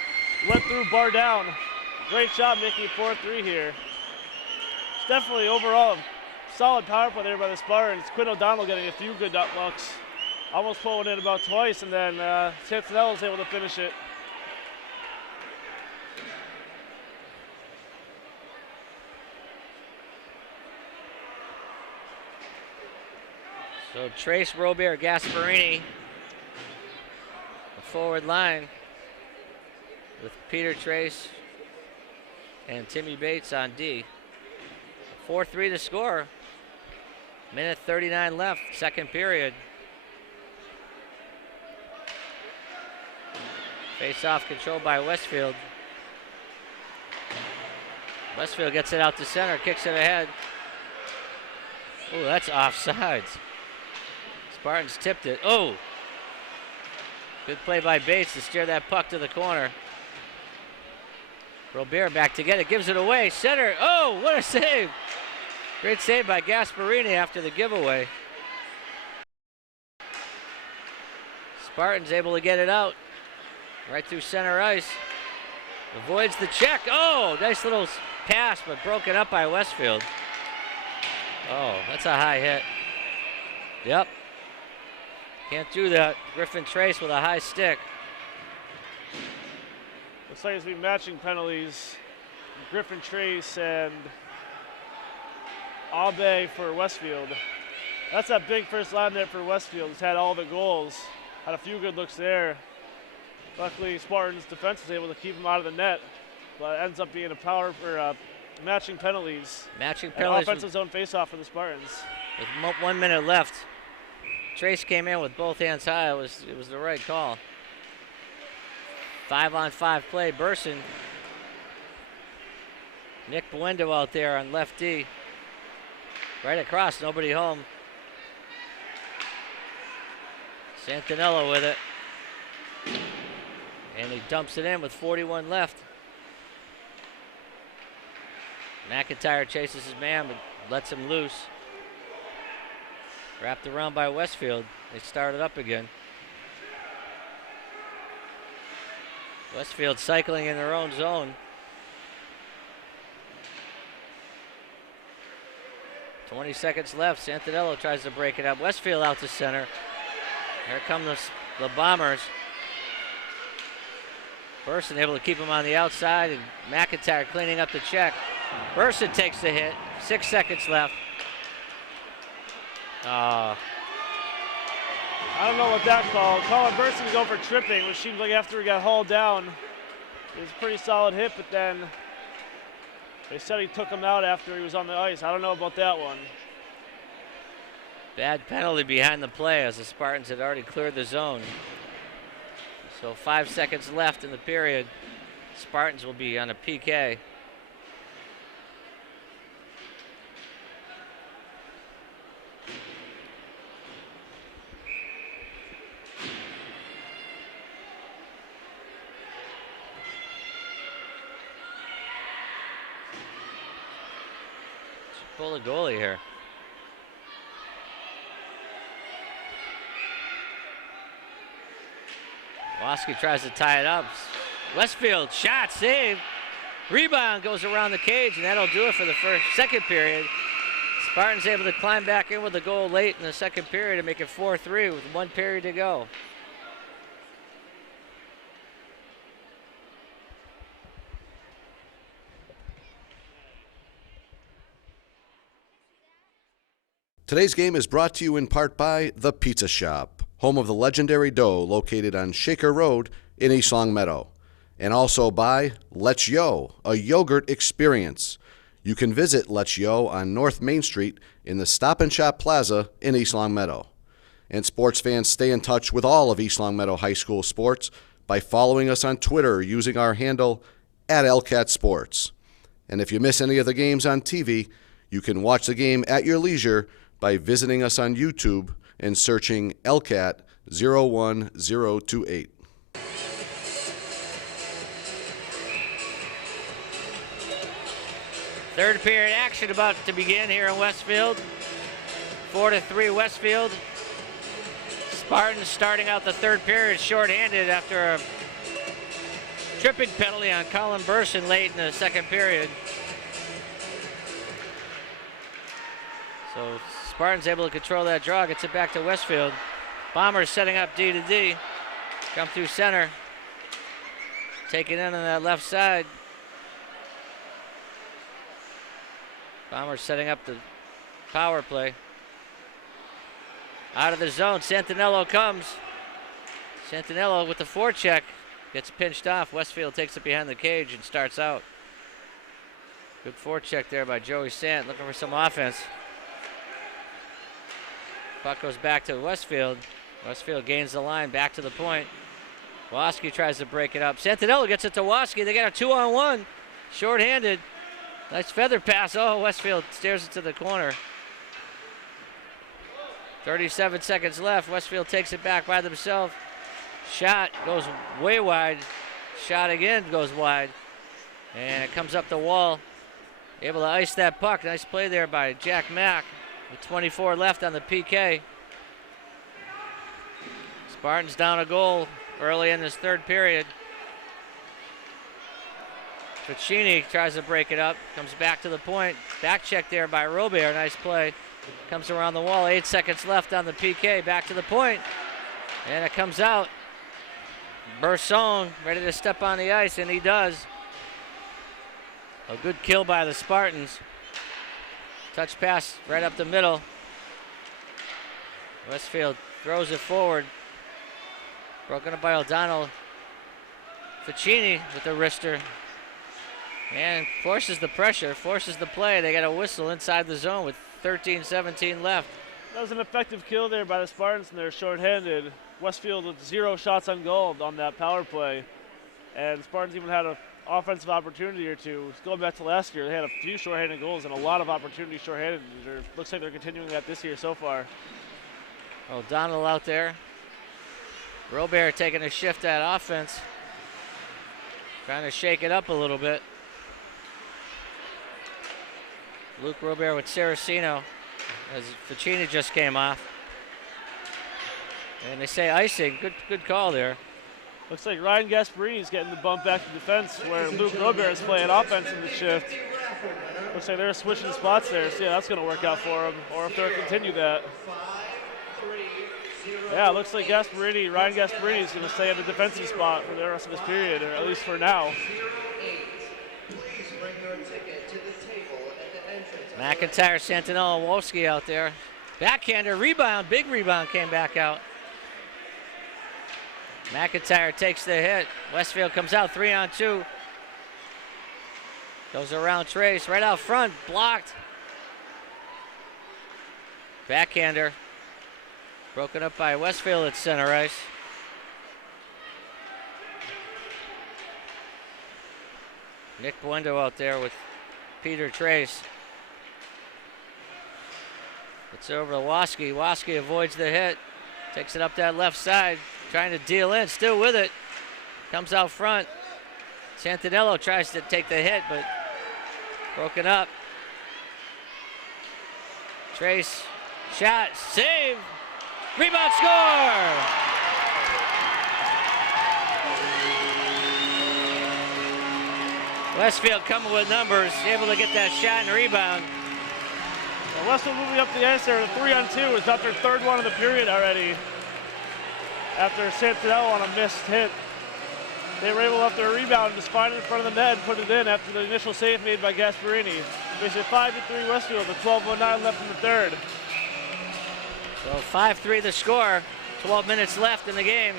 Went through, bar down. Great shot making it 4-3 here. It's definitely overall a solid power play there by the Spartans. Quinn O'Donnell getting a few good looks. Almost pulling in about twice, and then Santinello was able to finish it. So Trace, Robert, Gasparini, the forward line with Peter Trace and Timmy Bates on D. 4-3 to score. Minute 39 left, second period. Face-off controlled by Westfield. Westfield gets it out to center, kicks it ahead. Oh, that's offsides. Spartans tipped it. Oh! Good play by Bates to steer that puck to the corner. Robert back to get it, gives it away. Center. Oh, what a save! Great save by Gasparini after the giveaway. Spartans able to get it out. Right through center ice. Avoids the check. Oh, nice little pass, but broken up by Westfield. Oh, that's a high hit. Yep. Can't do that. Griffin Trace with a high stick. Looks like it's going to be matching penalties. Griffin Trace and Abe for Westfield. That's that big first line there for Westfield. It's had all the goals. Had a few good looks there. Luckily, Spartans' defense was able to keep him out of the net, but it ends up being a power for matching penalties. Matching penalties. And offensive zone faceoff for the Spartans. With 1 minute left, Trace came in with both hands high. It was the right call. 5-on-5 play. Burson. Nick Buendo out there on left D. Right across, nobody home. Santinello with it. And he dumps it in with 41 left. McIntyre chases his man, but lets him loose. Wrapped around by Westfield. They started up again. Westfield cycling in their own zone. 20 seconds left. Santinello tries to break it up. Westfield out to center. Here come the Bombers. Burson able to keep him on the outside, and McIntyre cleaning up the check. Burson takes the hit. 6 seconds left. I don't know what that called. Calling Burson to go for tripping, which seems like after he got hauled down, it was a pretty solid hit, but then they said he took him out after he was on the ice. I don't know about that one. Bad penalty behind the play as the Spartans had already cleared the zone. So 5 seconds left in the period. Spartans will be on a PK. Pull the goalie here. Woski tries to tie it up. Westfield shot, save. Rebound goes around the cage, and that'll do it for the second period. Spartans able to climb back in with a goal late in the second period to make it 4-3 with 1 period to go. Today's game is brought to you in part by The Pizza Shop, home of the legendary dough located on Shaker Road in East Longmeadow. And also by Let's Yo, a yogurt experience. You can visit Let's Yo on North Main Street in the Stop and Shop Plaza in East Longmeadow. And sports fans, stay in touch with all of East Longmeadow High School sports by following us on Twitter using our handle @LCatSports. And if you miss any of the games on TV, you can watch the game at your leisure by visiting us on YouTube and searching LCAT 01028. Third period action about to begin here in Westfield. 4-3 Westfield. Spartans starting out the third period shorthanded after a tripping penalty on Colin Burson late in the second period. So Spartans able to control that draw, gets it back to Westfield. Bombers setting up D to D. Come through center. Taking in on that left side. Bombers setting up the power play. Out of the zone, Santinello comes. Santinello with the forecheck. Gets pinched off. Westfield takes it behind the cage and starts out. Good forecheck there by Joey Sant, looking for some offense. Puck goes back to Westfield. Westfield gains the line, back to the point. Waski tries to break it up. Santinello gets it to Waski. They got a 2-on-1. Short-handed. Nice feather pass. Oh, Westfield steers it to the corner. 37 seconds left. Westfield takes it back by themselves. Shot goes way wide. Shot again goes wide. And it comes up the wall. Able to ice that puck. Nice play there by Jack Mack. With 24 left on the PK. Spartans down a goal early in this third period. Ficini tries to break it up. Comes back to the point. Back check there by Robert. Nice play. Comes around the wall. 8 seconds left on the PK. Back to the point. And it comes out. Berson ready to step on the ice, and he does. A good kill by the Spartans. Touch pass right up the middle. Westfield throws it forward. Broken up by O'Donnell. Ficini with the wrister. And forces the pressure, forces the play. They got a whistle inside the zone with 13-17 left. That was an effective kill there by the Spartans, and they're shorthanded. Westfield with 0 shots on goal on that power play. And Spartans even had an offensive opportunity or two. Going back to last year, they had a few shorthanded goals and a lot of opportunities shorthanded. Looks like they're continuing that this year so far. O'Donnell out there. Robert taking a shift at offense. Trying to shake it up a little bit. Luke Robert with Saraceno as Ficini just came off. And they say icing. Good call there. Looks like Ryan Gasparini's getting the bump back to defense where Luke Robert is playing offense in the shift. Looks like they're switching spots there. So yeah, that's going to work out for them. Or if they'll continue that. Yeah, it looks like Ryan Gasparini is going to stay at the defensive spot for the rest of this period, or at least for now. McIntyre, Santinello, Wolski out there. Backhander, rebound, big rebound came back out. McIntyre takes the hit. Westfield comes out 3-on-2. Goes around Trace, right out front, blocked. Backhander. Broken up by Westfield at center ice. Nick Buendo out there with Peter Trace. It's over to Waski. Waski avoids the hit. Takes it up that left side. Trying to deal in. Still with it. Comes out front. Santinello tries to take the hit, but broken up. Trace. Shot. Save. Rebound, score! Westfield coming with numbers, able to get that shot and rebound. Well, Westfield moving up the ice there. The 3-on-2 is up their third one of the period already. After Santinello on a missed hit. They were able to up their rebound, just find it in front of the net and put it in after the initial save made by Gasparini. Makes it 5-3 Westfield with 12:09 left in the third. So 5-3 the score, 12 minutes left in the game.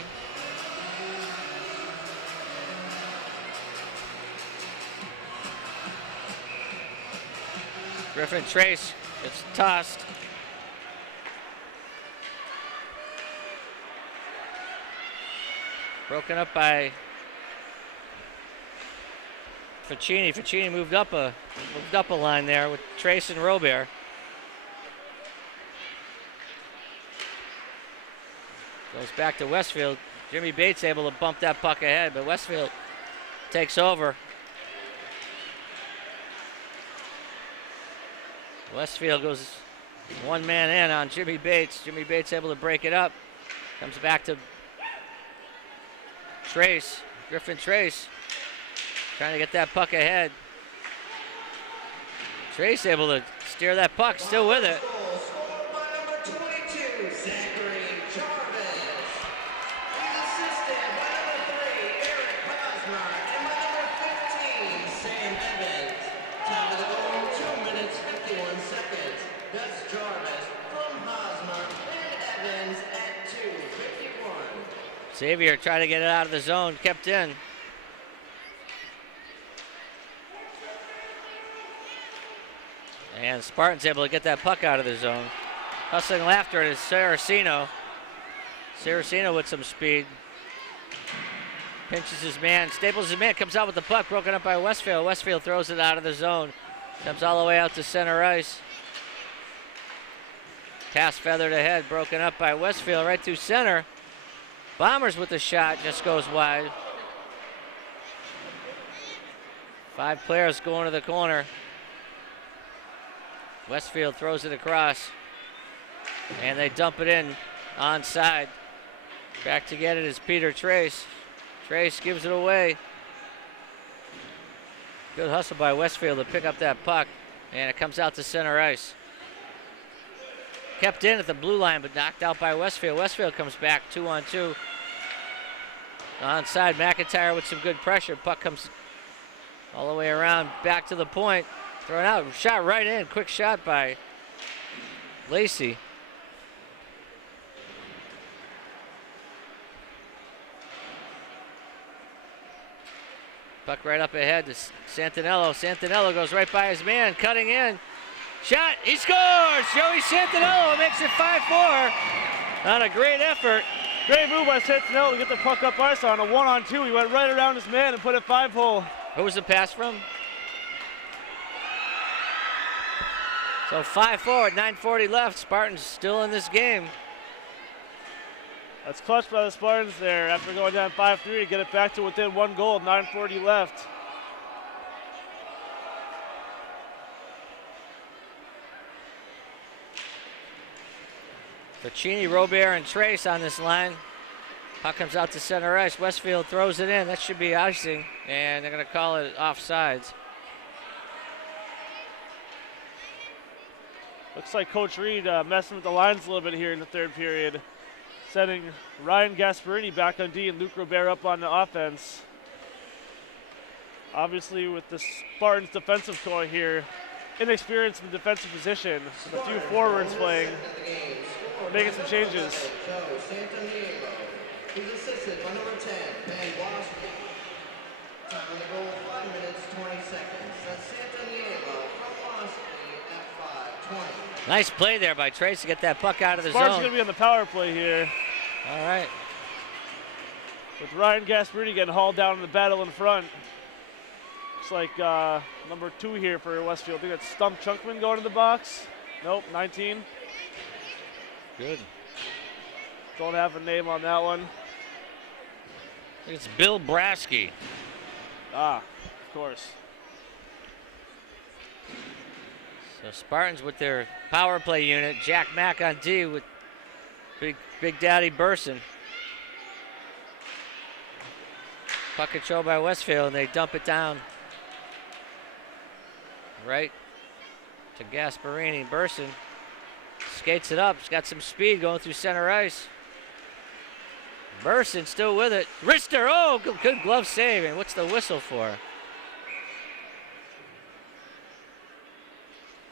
Griffin Trace gets tossed. Broken up by Ficini. Ficini moved up a line there with Trace and Robert. Goes back to Westfield. Jimmy Bates able to bump that puck ahead, but Westfield takes over. Westfield goes one man in on Jimmy Bates. Jimmy Bates able to break it up. Comes back to Trace, Griffin Trace. Trying to get that puck ahead. Trace able to steer that puck, still with it. Xavier trying to get it out of the zone, kept in. And Spartans able to get that puck out of the zone. Hustling laughter is Saraceno. Saraceno with some speed. Pinches his man, staples his man, comes out with the puck, broken up by Westfield. Westfield throws it out of the zone. Comes all the way out to center ice. Pass feathered ahead, broken up by Westfield right through center. Bombers with the shot, just goes wide. 5 players going to the corner. Westfield throws it across, and they dump it in onside. Back to get it is Peter Trace. Trace gives it away. Good hustle by Westfield to pick up that puck, and it comes out to center ice. Kept in at the blue line, but knocked out by Westfield. Westfield comes back 2-on-2. Onside, McIntyre with some good pressure. Puck comes all the way around, back to the point. Thrown out, shot right in. Quick shot by Lacey. Puck right up ahead to Santinello. Santinello goes right by his man, cutting in. Shot, he scores! Joey Santinello makes it 5-4 on a great effort. Great move by Santinello to get the puck up ice on a 1-on-2. He went right around his man and put it 5-hole. Who was the pass from? So 5-4 at 9:40 left. Spartans still in this game. That's clutch by the Spartans there after going down 5-3 to get it back to within 1 goal, 9:40 left. Ficini, Robert, and Trace on this line. Puck comes out to center ice. Westfield throws it in. That should be icing, and they're going to call it offsides. Looks like Coach Reed messing with the lines a little bit here in the third period, setting Ryan Gasparini back on D and Luke Robert up on the offense. Obviously, with the Spartans defensive core here, inexperienced in the defensive position, with a few forwards playing, making some changes. He's assisted by number 10, Ben Wasky. Time on the goal, 5 minutes, 20 seconds. That's Santaniello from Wasky at 5:20. Nice play there by Trace to get that puck out of the Spartans zone. going to be on the power play here. All right. With Ryan Gasparini getting hauled down in the battle in front. Looks like number 2 here for Westfield. I think that's Stump Chunkman going to the box. Nope, 19. Good. Don't have a name on that one. I think it's Bill Brasky. Ah, of course. So Spartans with their power play unit. Jack Mack on D with Big Daddy Burson. Puck control by Westfield, and they dump it down. Right to Gasparini. Burson skates it up. He's got some speed going through center ice. Burson still with it. Rister, oh, good glove save. And what's the whistle for?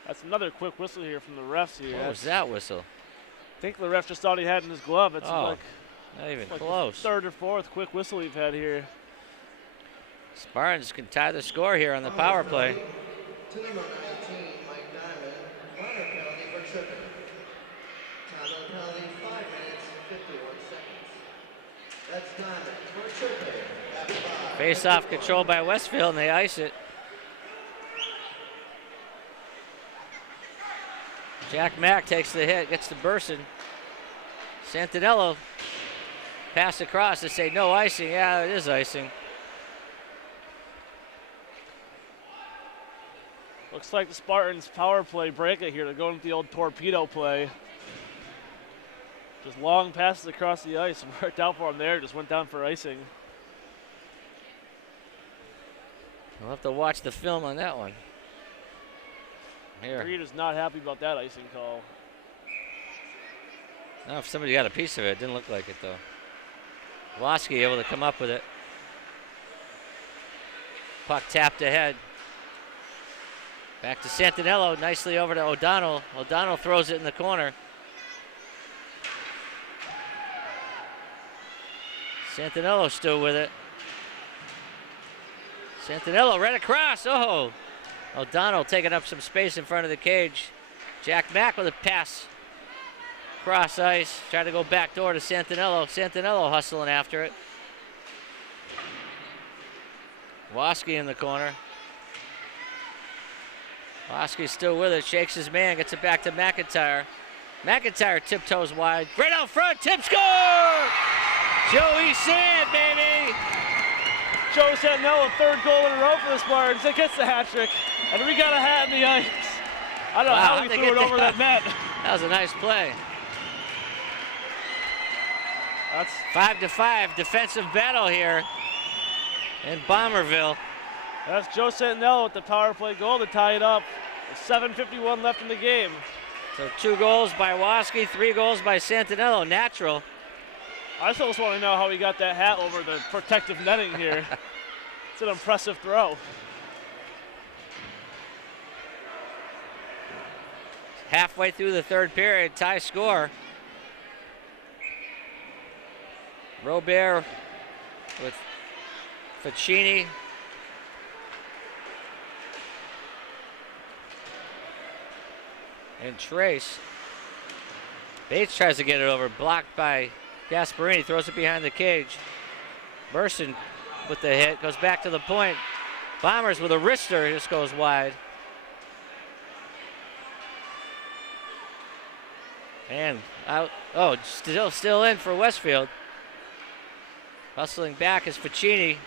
That's another quick whistle here from the refs here. What was that whistle? I think the ref just thought he had in his glove. It's Oh, like not even the close. third or fourth quick whistle we've had here. Spartans can tie the score here on the power play. To number 19, Mike Diamond. Minor penalty for tripping. Time on penalty, 5 minutes, 51 seconds. That's Diamond for tripping at 5. Face-off control by Westfield, and they ice it. Jack Mack takes the hit, gets to Burson. Santinello pass across to say no icing. Yeah, it is icing. Looks like the Spartans power play break it here. They're going with the old torpedo play. Just long passes across the ice. Worked out for them there. Just went down for icing. We'll have to watch the film on that one. Here. Reed is not happy about that icing call. I don't know if somebody got a piece of it. It didn't look like it, though. Wasky able to come up with it. Puck tapped ahead. Back to Santinello, nicely over to O'Donnell. O'Donnell throws it in the corner. Santinello still with it. Santinello right across. Oh, O'Donnell taking up some space in front of the cage. Jack Mack with a pass. Cross ice. Trying to go back door to Santinello. Santinello hustling after it. Waskey in the corner. Waskey's still with it. Shakes his man. Gets it back to McIntyre. McIntyre tiptoes wide. Right out front. Tip score! Joey Sand, baby! Joe Santinello, third goal in a row for the Spartans. It gets the hat trick. And we got a hat in the ice. I don't know how he threw it over that net. That was a nice play. That's 5-5 defensive battle here in Bomberville. That's Joe Santinello with the power play goal to tie it up. 7:51 left in the game. So 2 goals by Waskey, 3 goals by Santinello. Natural. I still just want to know how he got that hat over the protective netting here. It's an impressive throw. Halfway through the third period, tie score. Robert with Ficini. And Trace. Bates tries to get it over, blocked by Gasparini, throws it behind the cage. Burson with the hit, goes back to the point. Bombers with a wrister, just goes wide. And out, still in for Westfield. Hustling back is Ficini.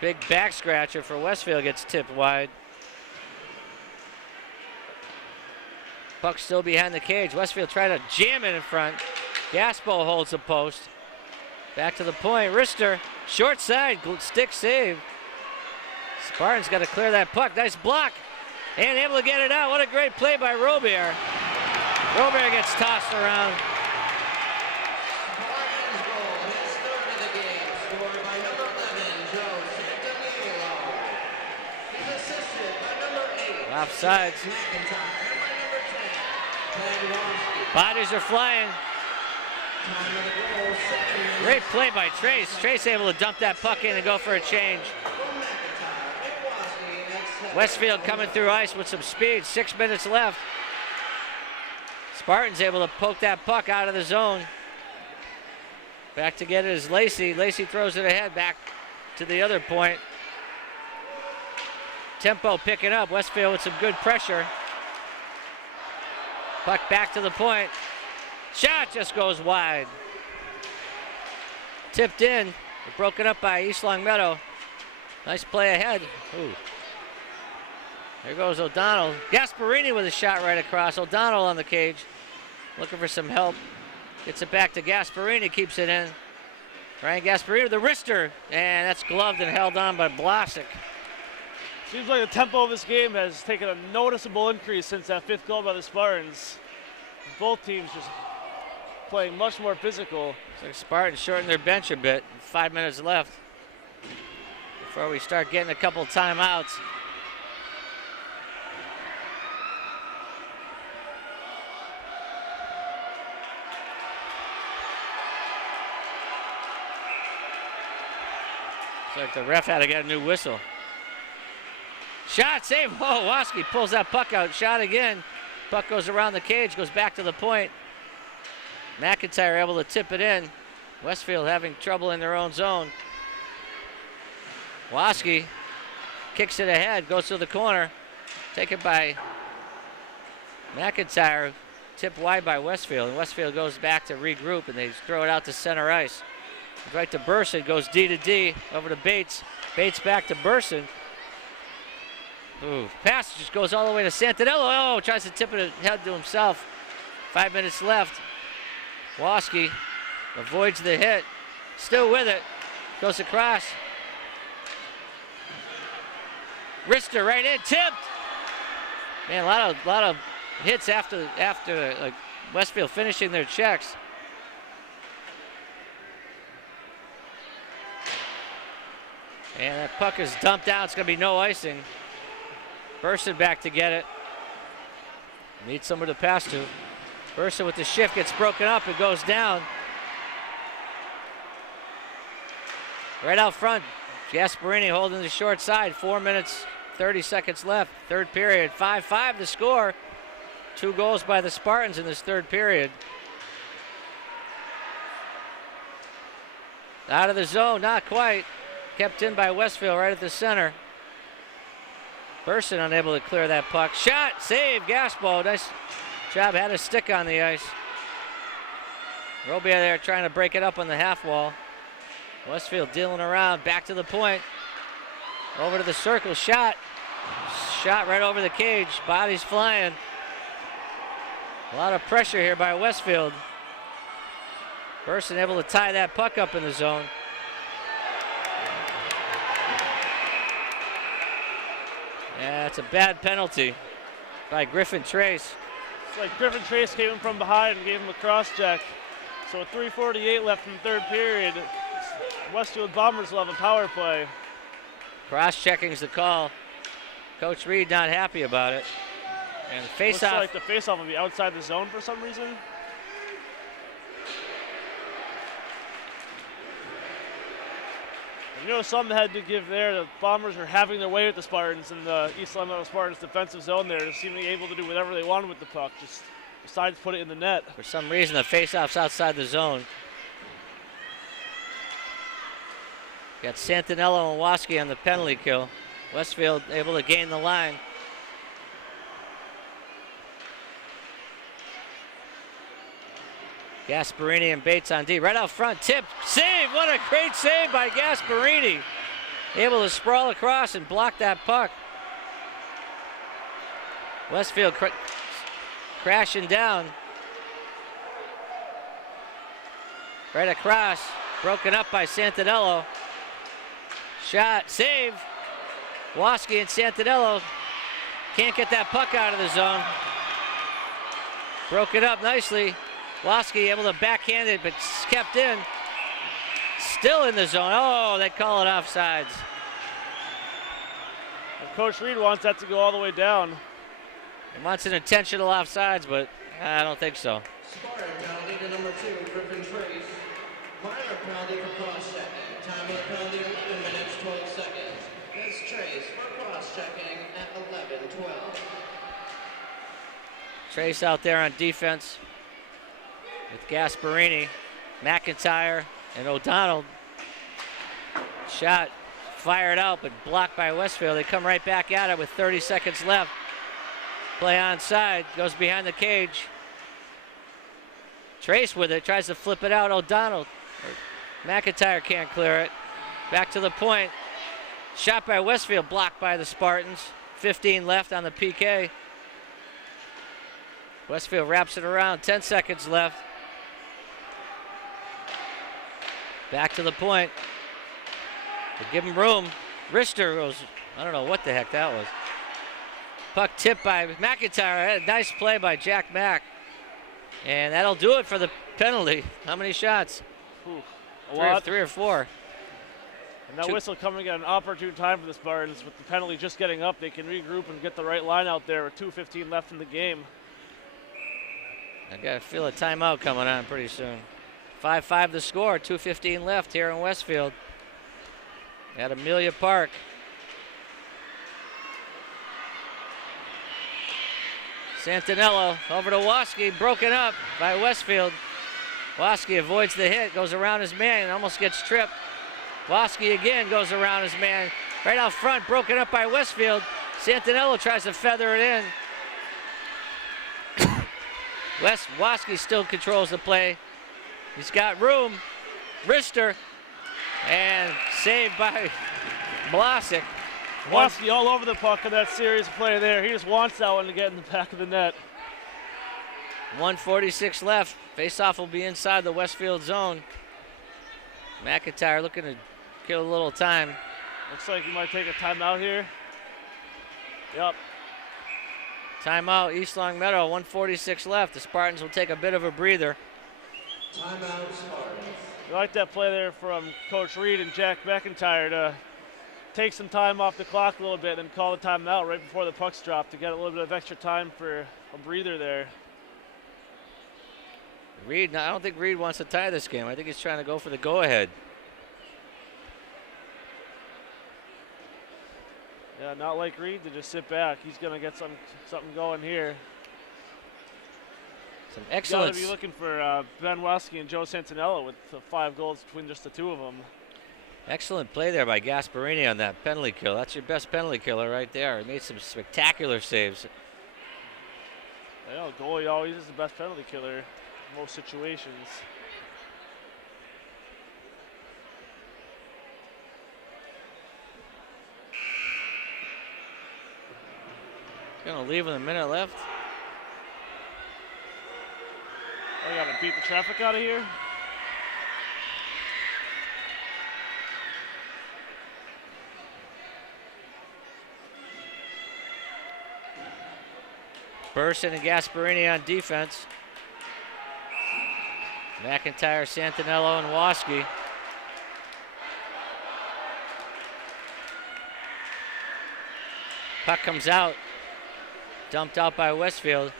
Big back scratcher for Westfield, gets tipped wide. Puck still behind the cage. Westfield trying to jam it in front. Gaspo holds the post. Back to the point. Rister, short side, stick save. Spartans got to clear that puck. Nice block. And able to get it out. What a great play by Robert. Robert gets tossed around. Spartans goal, his third of the game, scored by number 11, Joe Santamilo. He's assisted by number 8. Offsides. McIntyre, and by number 10, Ben Wamsky. Bodies are flying. Time of the goal, 7 minutes. Great play by Trace. Trace able to dump that puck in and go for a change. From McIntyre, Ben Wamsky, and 7. Westfield coming through ice with some speed. 6 minutes left. Spartans able to poke that puck out of the zone. Back to get it is Lacey. Lacey throws it ahead back to the other point. Tempo picking up. Westfield with some good pressure. Puck back to the point. Shot just goes wide. Tipped in. Broken up by East Long Meadow. Nice play ahead. Ooh. There goes O'Donnell. Gasparini with a shot right across. O'Donnell on the cage. Looking for some help. Gets it back to Gasparini. Keeps it in. Ryan Gasparini with the wrister. And that's gloved and held on by Blasick. Seems like the tempo of this game has taken a noticeable increase since that 5th goal by the Spartans. Both teams just playing much more physical. Looks like Spartans shorten their bench a bit. 5 minutes left before we start getting a couple timeouts. Looks like the ref had to get a new whistle. Shot, save. Oh, Waskey pulls that puck out. Shot again. Puck goes around the cage, goes back to the point. McIntyre able to tip it in. Westfield having trouble in their own zone. Waskey kicks it ahead, goes to the corner. Taken by McIntyre. Tipped wide by Westfield. And Westfield goes back to regroup, and they throw it out to center ice. Right to Burson, goes D to D, over to Bates. Bates back to Burson. Ooh, pass just goes all the way to Santinello. Oh, tries to tip it ahead to himself. 5 minutes left. Waskey avoids the hit. Still with it. Goes across. Wrister right in, tipped. Man, a lot of hits after like Westfield finishing their checks. And that puck is dumped out. It's going to be no icing. Burson back to get it. Needs someone to pass to. Burson with the shift gets broken up and goes down. Right out front, Gasparini holding the short side. 4 minutes, 30 seconds left. Third period, 5-5 the score. 2 goals by the Spartans in this third period. Out of the zone, not quite. Kept in by Westfield right at the center. Burson unable to clear that puck. Shot, save, Gaspo. Nice job, had a stick on the ice. Robia there trying to break it up on the half wall. Westfield dealing around, back to the point. Over to the circle, shot. Shot right over the cage, bodies flying. A lot of pressure here by Westfield. Burson able to tie that puck up in the zone. Yeah, it's a bad penalty by Griffin Trace. It's like Griffin Trace came in from behind and gave him a cross check. So 3:48 left in the third period. Westfield Bombers will have a power play. Cross-checking's the call. Coach Reed not happy about it. And face-off. Looks like the face-off will be outside the zone for some reason. You know, something had to give there. The Bombers are having their way with the Spartans in the East Long Spartans defensive zone there. They seem to be able to do whatever they wanted with the puck, just besides put it in the net. For some reason, the face-off's outside the zone. Got Santinello and Waski on the penalty kill. Westfield able to gain the line. Gasparini and Bates on D. Right out front, tip, save! What a great save by Gasparini. Able to sprawl across and block that puck. Westfield crashing down. Right across, broken up by Santinello. Shot, save. Waski and Santinello can't get that puck out of the zone. Broke it up nicely. Waski able to backhand it, but kept in. Still in the zone. Oh, they call it offsides. And Coach Reed wants that to go all the way down. He wants an intentional offsides, but I don't think so. Spartan penalty to number 2, Griffin Trace. Minor penalty for cross-checking. Time of the penalty, 11 minutes, 12 seconds. That's Trace for cross-checking at 11:12. Trace out there on defense with Gasparini, McIntyre, and O'Donnell. Shot fired out, but blocked by Westfield. They come right back at it with 30 seconds left. Play onside, goes behind the cage. Trace with it, tries to flip it out. O'Donnell, McIntyre can't clear it. Back to the point. Shot by Westfield, blocked by the Spartans. 15 left on the PK. Westfield wraps it around, 10 seconds left. Back to the point. They give him room. Rister goes, I don't know what the heck that was. Puck tipped by McIntyre. A nice play by Jack Mack. And that'll do it for the penalty. How many shots? Three or four. And that whistle coming at an opportune time for the Spartans. With the penalty just getting up, they can regroup and get the right line out there with 2:15 left in the game. I got to feel a timeout coming on pretty soon. 5-5 the score, 2:15 left here in Westfield at Amelia Park. Santinello over to Waski, broken up by Westfield. Waski avoids the hit, goes around his man and almost gets tripped. Waski again goes around his man. Right out front, broken up by Westfield. Santinello tries to feather it in. Waski still controls the play. He's got room. Rister, and saved by Blasic. Waski all over the puck in that series of play there. He just wants that one to get in the back of the net. 1:46 left. Faceoff will be inside the Westfield zone. McIntyre looking to kill a little time. Looks like he might take a timeout here. Yep. Timeout, East Long Meadow, 1:46 left. The Spartans will take a bit of a breather. Timeout, Spartans. I like that play there from Coach Reed and Jack McIntyre to take some time off the clock a little bit and call the timeout right before the puck's dropped to get a little bit of extra time for a breather there. Reed, I don't think Reed wants to tie this game. I think he's trying to go for the go-ahead. Yeah, not like Reed to just sit back. He's going to get something going here. Some Got excellence. to be looking for Ben Waski and Joe Santinello with 5 goals between just the two of them. Excellent play there by Gasparini on that penalty kill. That's your best penalty killer right there. He made some spectacular saves. I know, goalie always is the best penalty killer in most situations. Gonna leave with a minute left. I got to beat the traffic out of here. Burson and Gasparini on defense. McIntyre, Santinello, and Waski. Puck comes out. Dumped out by Westfield.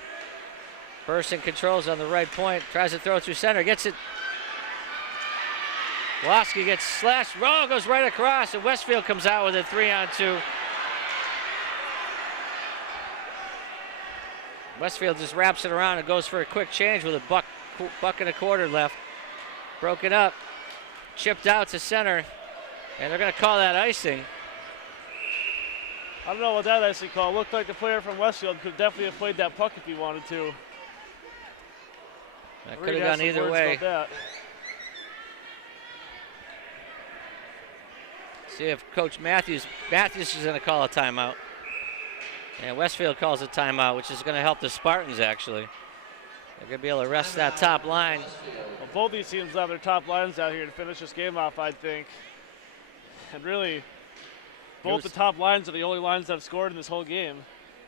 Burson controls on the right point. Tries to throw it through center. Gets it. Waski gets slashed. Roll goes right across, and Westfield comes out with a 3-on-2. Westfield just wraps it around and goes for a quick change with a buck and a quarter left. Broken up, chipped out to center, and they're going to call that icing. I don't know what that icing call. Looked like the player from Westfield could definitely have played that puck if he wanted to. That could have gone either way. See if Coach Matthews is going to call a timeout. And Westfield calls a timeout, which is going to help the Spartans, actually. They're going to be able to rest that top line. Well, both these teams have their top lines out here to finish this game off, I think. And really, both the top lines are the only lines that have scored in this whole game.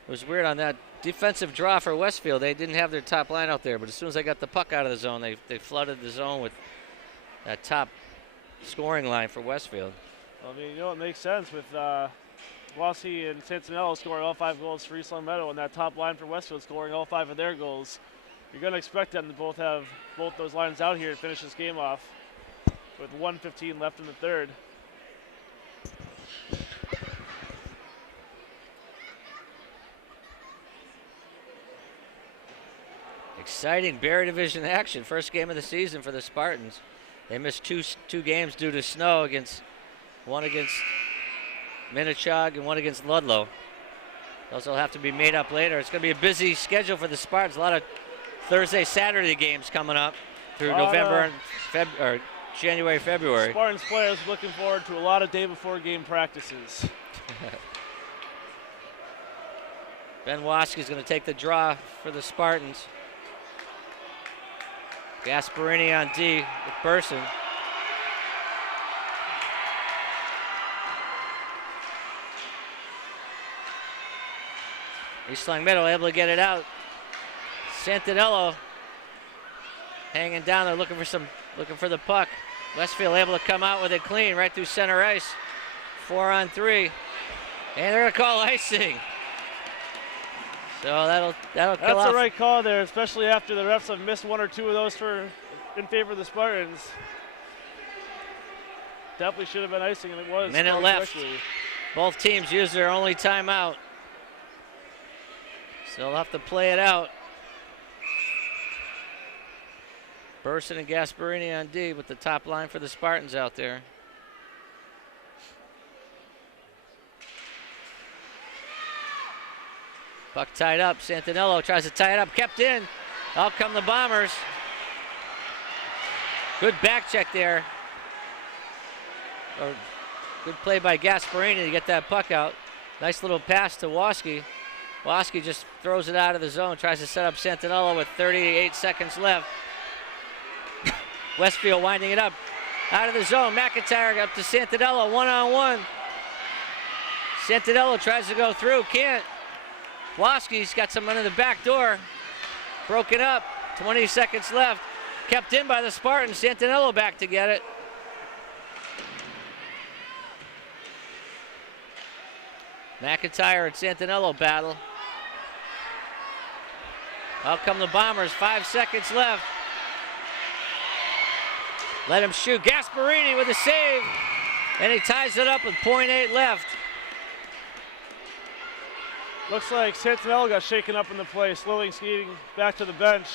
It was weird on that defensive draw for Westfield. They didn't have their top line out there, but as soon as they got the puck out of the zone, they flooded the zone with that top scoring line for Westfield. Well, I mean, you know, it makes sense with Waski and Santinello scoring all 5 goals for East Long Meadow, and that top line for Westfield scoring all 5 of their goals. You're going to expect them to both have both those lines out here to finish this game off with 1:15 left in the third. Exciting Barry Division action. First game of the season for the Spartans. They missed two games due to snow, one against Minichog and one against Ludlow. Those will have to be made up later. It's going to be a busy schedule for the Spartans. A lot of Thursday, Saturday games coming up through November and January, February. Spartans players looking forward to a lot of day before game practices. Ben Waski is going to take the draw for the Spartans. Gasparini on D with Burson. East Long Meadow able to get it out. Santinello hanging down there, looking for the puck. Westfield able to come out with it clean right through center ice. 4-on-3, and they're gonna call icing. So that'll That's kill off. the right call there, especially after the refs have missed 1 or 2 of those in favor of the Spartans. Definitely should have been icing, and it was. Minute left. Quickly. Both teams use their only timeout. So they'll have to play it out. Burson and Gasparini on D with the top line for the Spartans out there. Puck tied up. Santinello tries to tie it up. Kept in. Out come the Bombers. Good back check there. Good play by Gasparini to get that puck out. Nice little pass to Waski. Waski just throws it out of the zone, tries to set up Santinello with 38 seconds left. Westfield winding it up out of the zone. McIntyre up to Santinello, 1-on-1. Santinello tries to go through, can't. Waski's got someone in the back door. Broken up, 20 seconds left. Kept in by the Spartans. Santinello back to get it. McIntyre and Santinello battle. Out come the Bombers, 5 seconds left. Let him shoot. Gasparini with a save, and he ties it up with .8 left. Looks like Santinello got shaken up in the play, slowly skating back to the bench.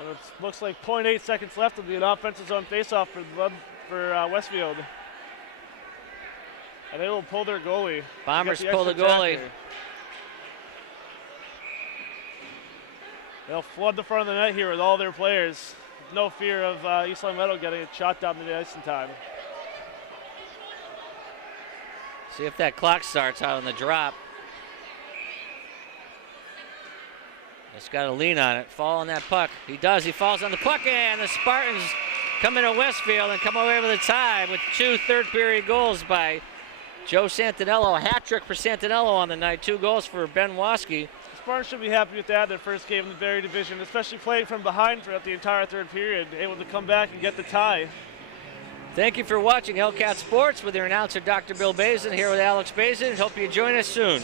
And it looks like 0.8 seconds left. It'll be an offensive zone faceoff for Westfield. And they will pull their goalie. Bombers pull the goalie. They'll flood the front of the net here with all their players. No fear of East Long Meadow getting a shot down the ice in time. See if that clock starts out on the drop. Just got to lean on it, fall on that puck. He does, he falls on the puck, and the Spartans come into Westfield and come away with a tie with 2 third-period goals by Joe Santinello. A hat trick for Santinello on the night, 2 goals for Ben Waske. The Spartans should be happy with that, their first game in the Barrie Division, especially playing from behind throughout the entire third period, able to come back and get the tie. Thank you for watching Hellcat Sports with your announcer, Dr. Bill Bazin, here with Alex Bazin. Hope you join us soon.